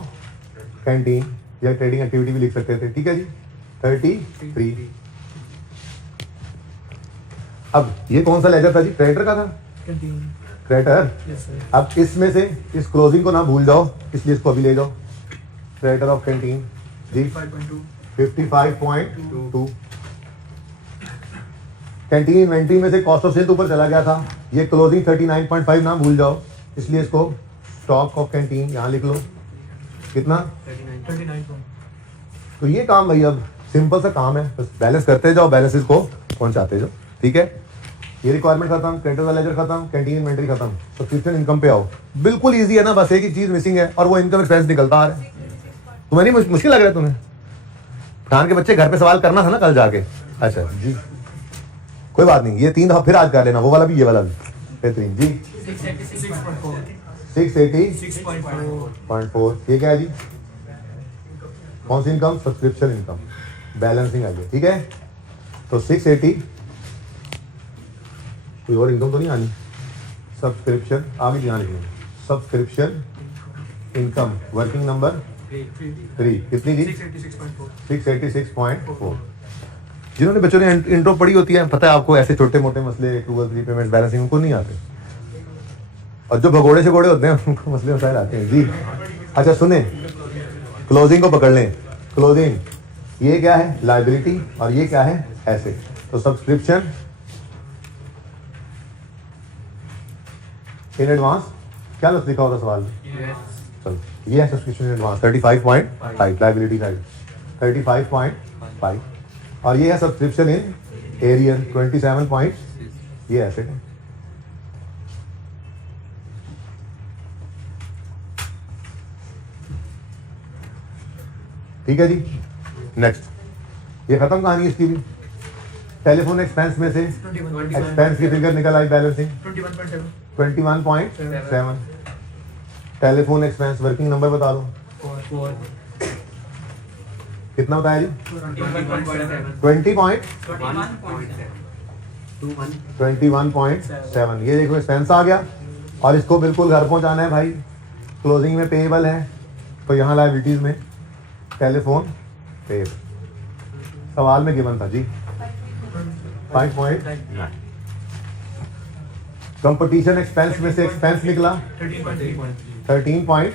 कैंटीन या ट्रेडिंग एक्टिविटी भी लिख सकते थे। ठीक है जी, 33। अब ये कौन सा लेजर था जी? क्रेडिटर का था, क्रेडिटर। अब इसमें से इस क्लोजिंग को ना भूल जाओ, इसलिए इसको अभी ले जाओ। क्रेडिटर ऑफ कैंटीन जी 55.2। कैंटीन इन्वेंट्री में से कॉस्ट ऑफ सेल्स ऊपर चला गया था, ये क्लोजिंग 39.5 ना भूल जाओ, इसलिए इसको स्टॉक ऑफ कैंटीन यहां लिख लो। कितना? 39. तो ये काम भाई अब सिंपल सा काम है, बस बैलेंस करते जाओ, बैलेंसेस को पहुंचाते जाओ। ठीक है, ये रिक्वायरमेंट खत्म, क्रेडिटर वाला लेजर खत्म, कैंटीन इन्वेंटरी खत्म, सब्सक्रिप्शन इनकम पे आओ। बिल्कुल इजी है ना, बस एक ही चीज मिसिंग है और वो इनकम एक्सपेंस निकलता आ रहा है। तुम्हें नहीं मुश्किल लग रहा है? तुम्हें खान के बच्चे घर पे सवाल करना था ना कल जाके। अच्छा जी, कोई बात नहीं, ये 3 दफा फिर आज कर लेना, वो वाला भी ये वाला भी। बेहतरीन जी, 686.4। ये क्या है जी? कौन सी इनकम? सब्सक्रिप्शन इनकम, बैलेंसिंग आ गया। ठीक है, तो 680, कोई और इनकम तो नहीं आनी। सब्सक्रिप्शन आगे ध्यान रखिए, सब्सक्रिप्शन इनकम वर्किंग नंबर 3 कितनी जी? 686.4। जिन्होंने बच्चों ने इंट्रो पढ़ी होती है, पता है आपको, ऐसे छोटे मोटे मसले, एक्रूवल, रीपेमेंट, बैलेंसिंग उनको नहीं आते, और जो भगोड़े शगोड़े होते हैं उनको मसले मसाइल आते हैं जी। अच्छा सुने, क्लोजिंग को पकड़ लें। क्लोजिंग ये क्या है? लायबिलिटी, और ये क्या है? एसेट। तो सब्सक्रिप्शन इन एडवांस, क्या लफ्ज़ लिखा होता सवाल में? चलो, ये है subscription in advance 35.5, liability side 35.5, और ये है सब्सक्रिप्शन इन एरियर 27. ये एसेट है। ठीक है जी, नेक्स्ट, ये खत्म कहानी इसकी भी। टेलीफोन एक्सपेंस में से एक्सपेंस की फिगर निकल आई, balancing 21.7। Telephone expense working number बता दो, कितना बताया जी? 21.7। ये देखो एक्सपेंस आ गया, और इसको बिल्कुल घर पहुंचाना है भाई। क्लोजिंग में पेएबल है, तो यहाँ लायबिलिटीज में टेलीफोन पेएबल। सवाल में गिवन था जी 5.9। कंपटीशन एक्सपेंस में से एक्सपेंस निकला 13.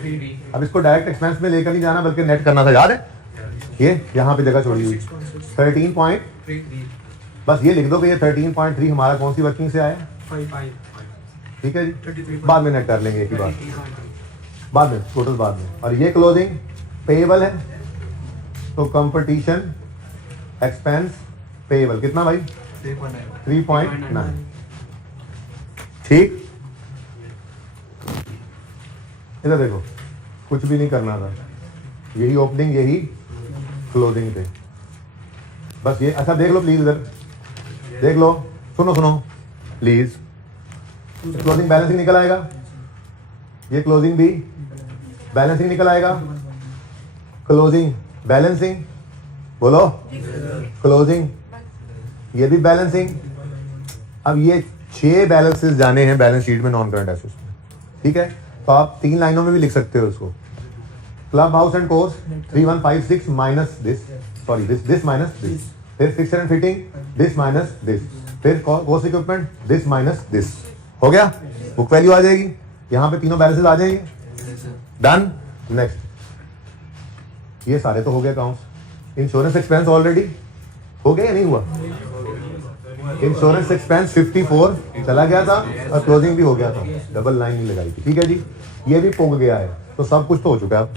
अब इसको डायरेक्ट एक्सपेंस में लेकर नहीं जाना, बल्कि नेट करना था, याद है? ये यहाँ पे जगह छोड़ी हुई 13. बस ये लिख दो कि ये 13.3 हमारा कौन सी वर्किंग से आया। ठीक है जी, बाद में नेट कर लेंगे एक ही बात, बाद में, टोटल बाद में। और ये क्लोजिंग पेएबल है, तो कंपटीशन एक्सपेंस पेएबल कितना भाई? 3.9। ठीक, इधर देखो, कुछ भी नहीं करना था, यही ओपनिंग यही क्लोजिंग थे, बस ये। अच्छा देख लो प्लीज, इधर देख लो, सुनो सुनो प्लीज। क्लोजिंग बैलेंसिंग निकल आएगा, ये क्लोजिंग भी बैलेंसिंग निकल आएगा। क्लोजिंग बैलेंसिंग, बोलो क्लोजिंग, ये भी बैलेंसिंग। अब ये 6 बैलेंसेस जाने हैं बैलेंस शीट में नॉन करंट एसेट्स में। ठीक है, तो आप 3 लाइनों में भी लिख सकते हो इसको। Club house and course 3156 minus this, sorry this minus this, फिर fixer and fitting this minus this, फिर course equipment this minus this. हो गया, बुक वैल्यू आ जाएगी, यहाँ पे तीनों बैलेंसेस आ जाएंगे। डन। नेक्स्ट, ये सारे तो हो गए अकाउंट्स। इंश्योरेंस एक्सपेंस ऑलरेडी हो गया या नहीं हुआ? इंश्योरेंस एक्सपेंस 54 चला गया था, और क्लोजिंग भी हो गया था, डबल लाइन नहीं लगाई थी। ठीक है जी, ये भी पुग गया है, तो सब कुछ तो हो चुका है।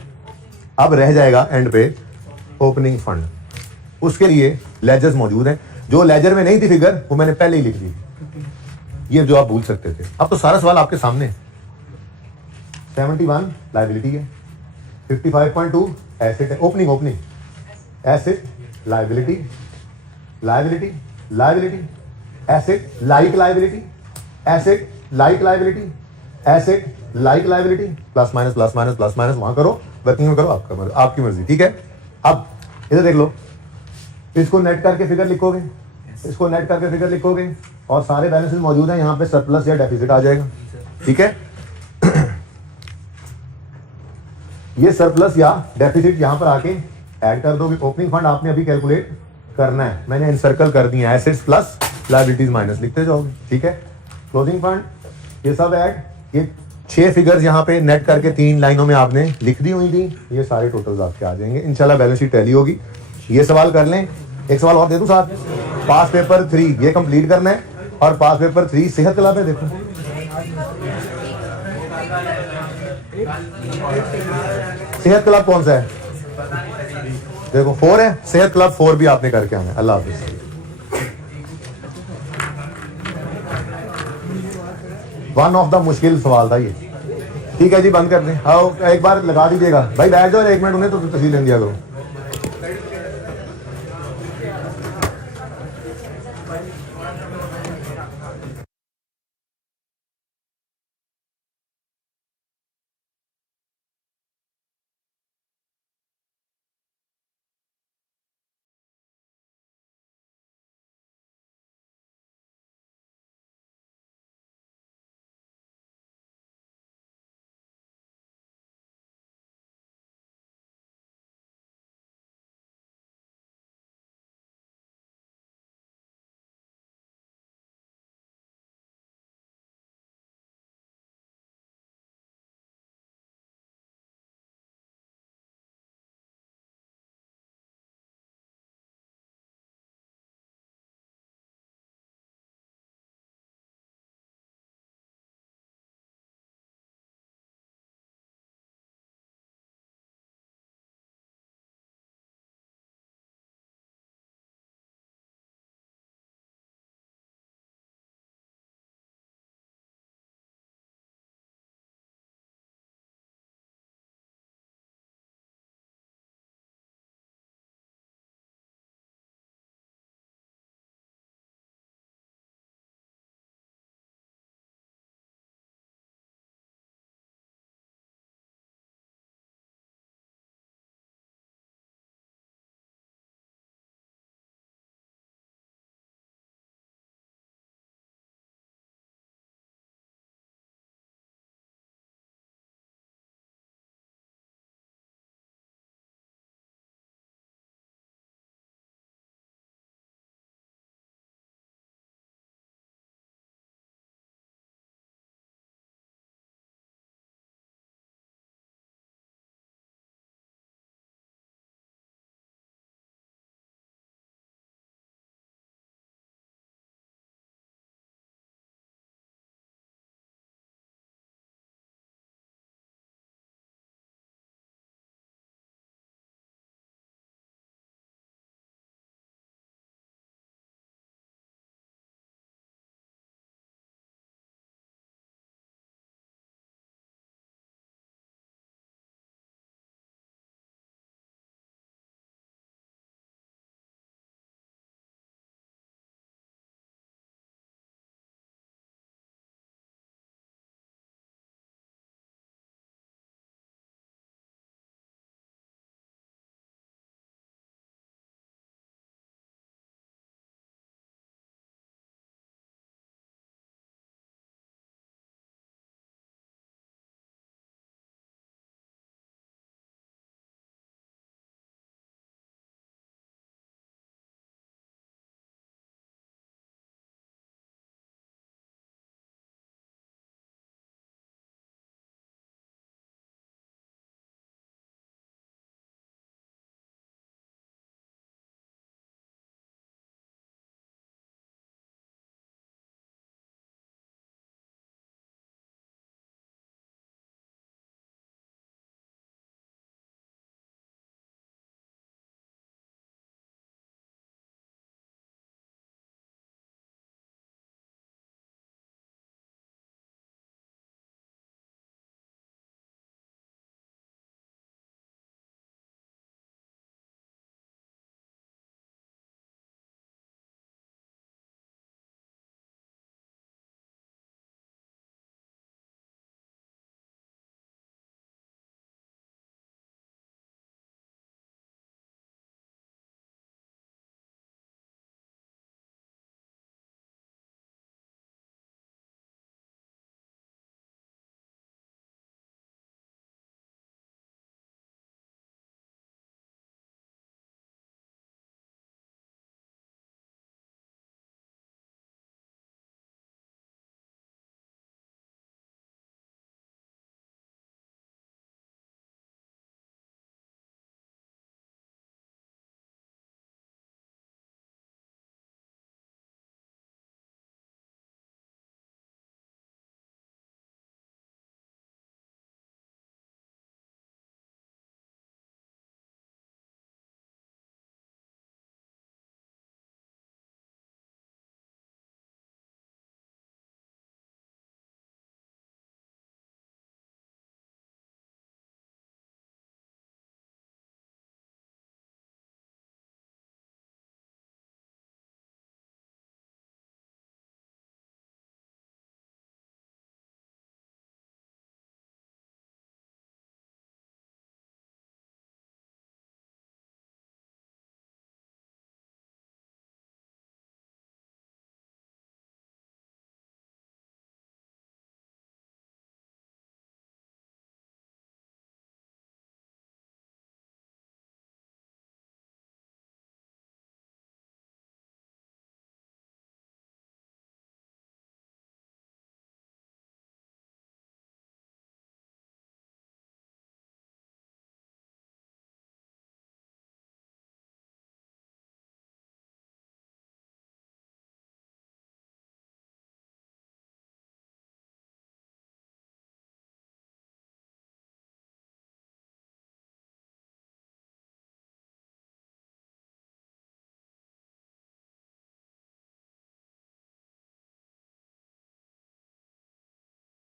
अब रह जाएगा एंड पे ओपनिंग फंड। उसके लिए लेजर्स मौजूद हैं, जो लेजर में नहीं थी फिगर वो मैंने पहले ही लिख दी, ये जो आप भूल सकते थे। अब तो सारा सवाल आपके सामने है। 71 लायबिलिटी है, 55.2 एसेट है, opening asset liability liability, asset like liability, asset like liability, asset like liability, plus minus plus minus plus minus वहां करो, वर्किंग में करो, आपकी मर्जी, ठीक है। अब इधर देख लो, इसको नेट करके फिगर लिखोगे, इसको नेट करके फिगर लिखोगे और सारे बैलेंसेस मौजूद हैं, यहाँ पे सरप्लस या डेफिसिट आ जाएगा, ठीक है। ये सरप्लस या डेफिसिट यहाँ पर आके ऐड कर दोगे। ओपनिंग फंड आपने अभी कैलकुलेट करना है, मैंने इनसर्कल कर दिया, एसेट्स प्लस लायबिलिटीज माइनस लिखते जाओगे, ठीक है। क्लोजिंग फंड ये सब ऐड, ये 6 फिगर्स यहाँ पे नेट करके 3 लाइनों में आपने लिख दी हुई थी, ये सारे टोटल्स आपके आ जाएंगे इंशाल्लाह। बैलेंस शीट टैली होगी। ये सवाल कर लें, एक सवाल और दे दूं साथ, पास पेपर 3 ये कंप्लीट करना है और पास पेपर 3 सेहत क्लब है। देखो सेहत क्लब कौन सा है, देखो 4 है, सेहत क्लब 4 भी आपने करके आना है। अल्लाह हाफिज। वन ऑफ द मुश्किल सवाल था ये, ठीक है जी, बंद कर दें। आओ एक बार लगा दीजिएगा भाई, बैठ जाओ 1 मिनट, उन्हें तो तस्वीर ले दिया करो।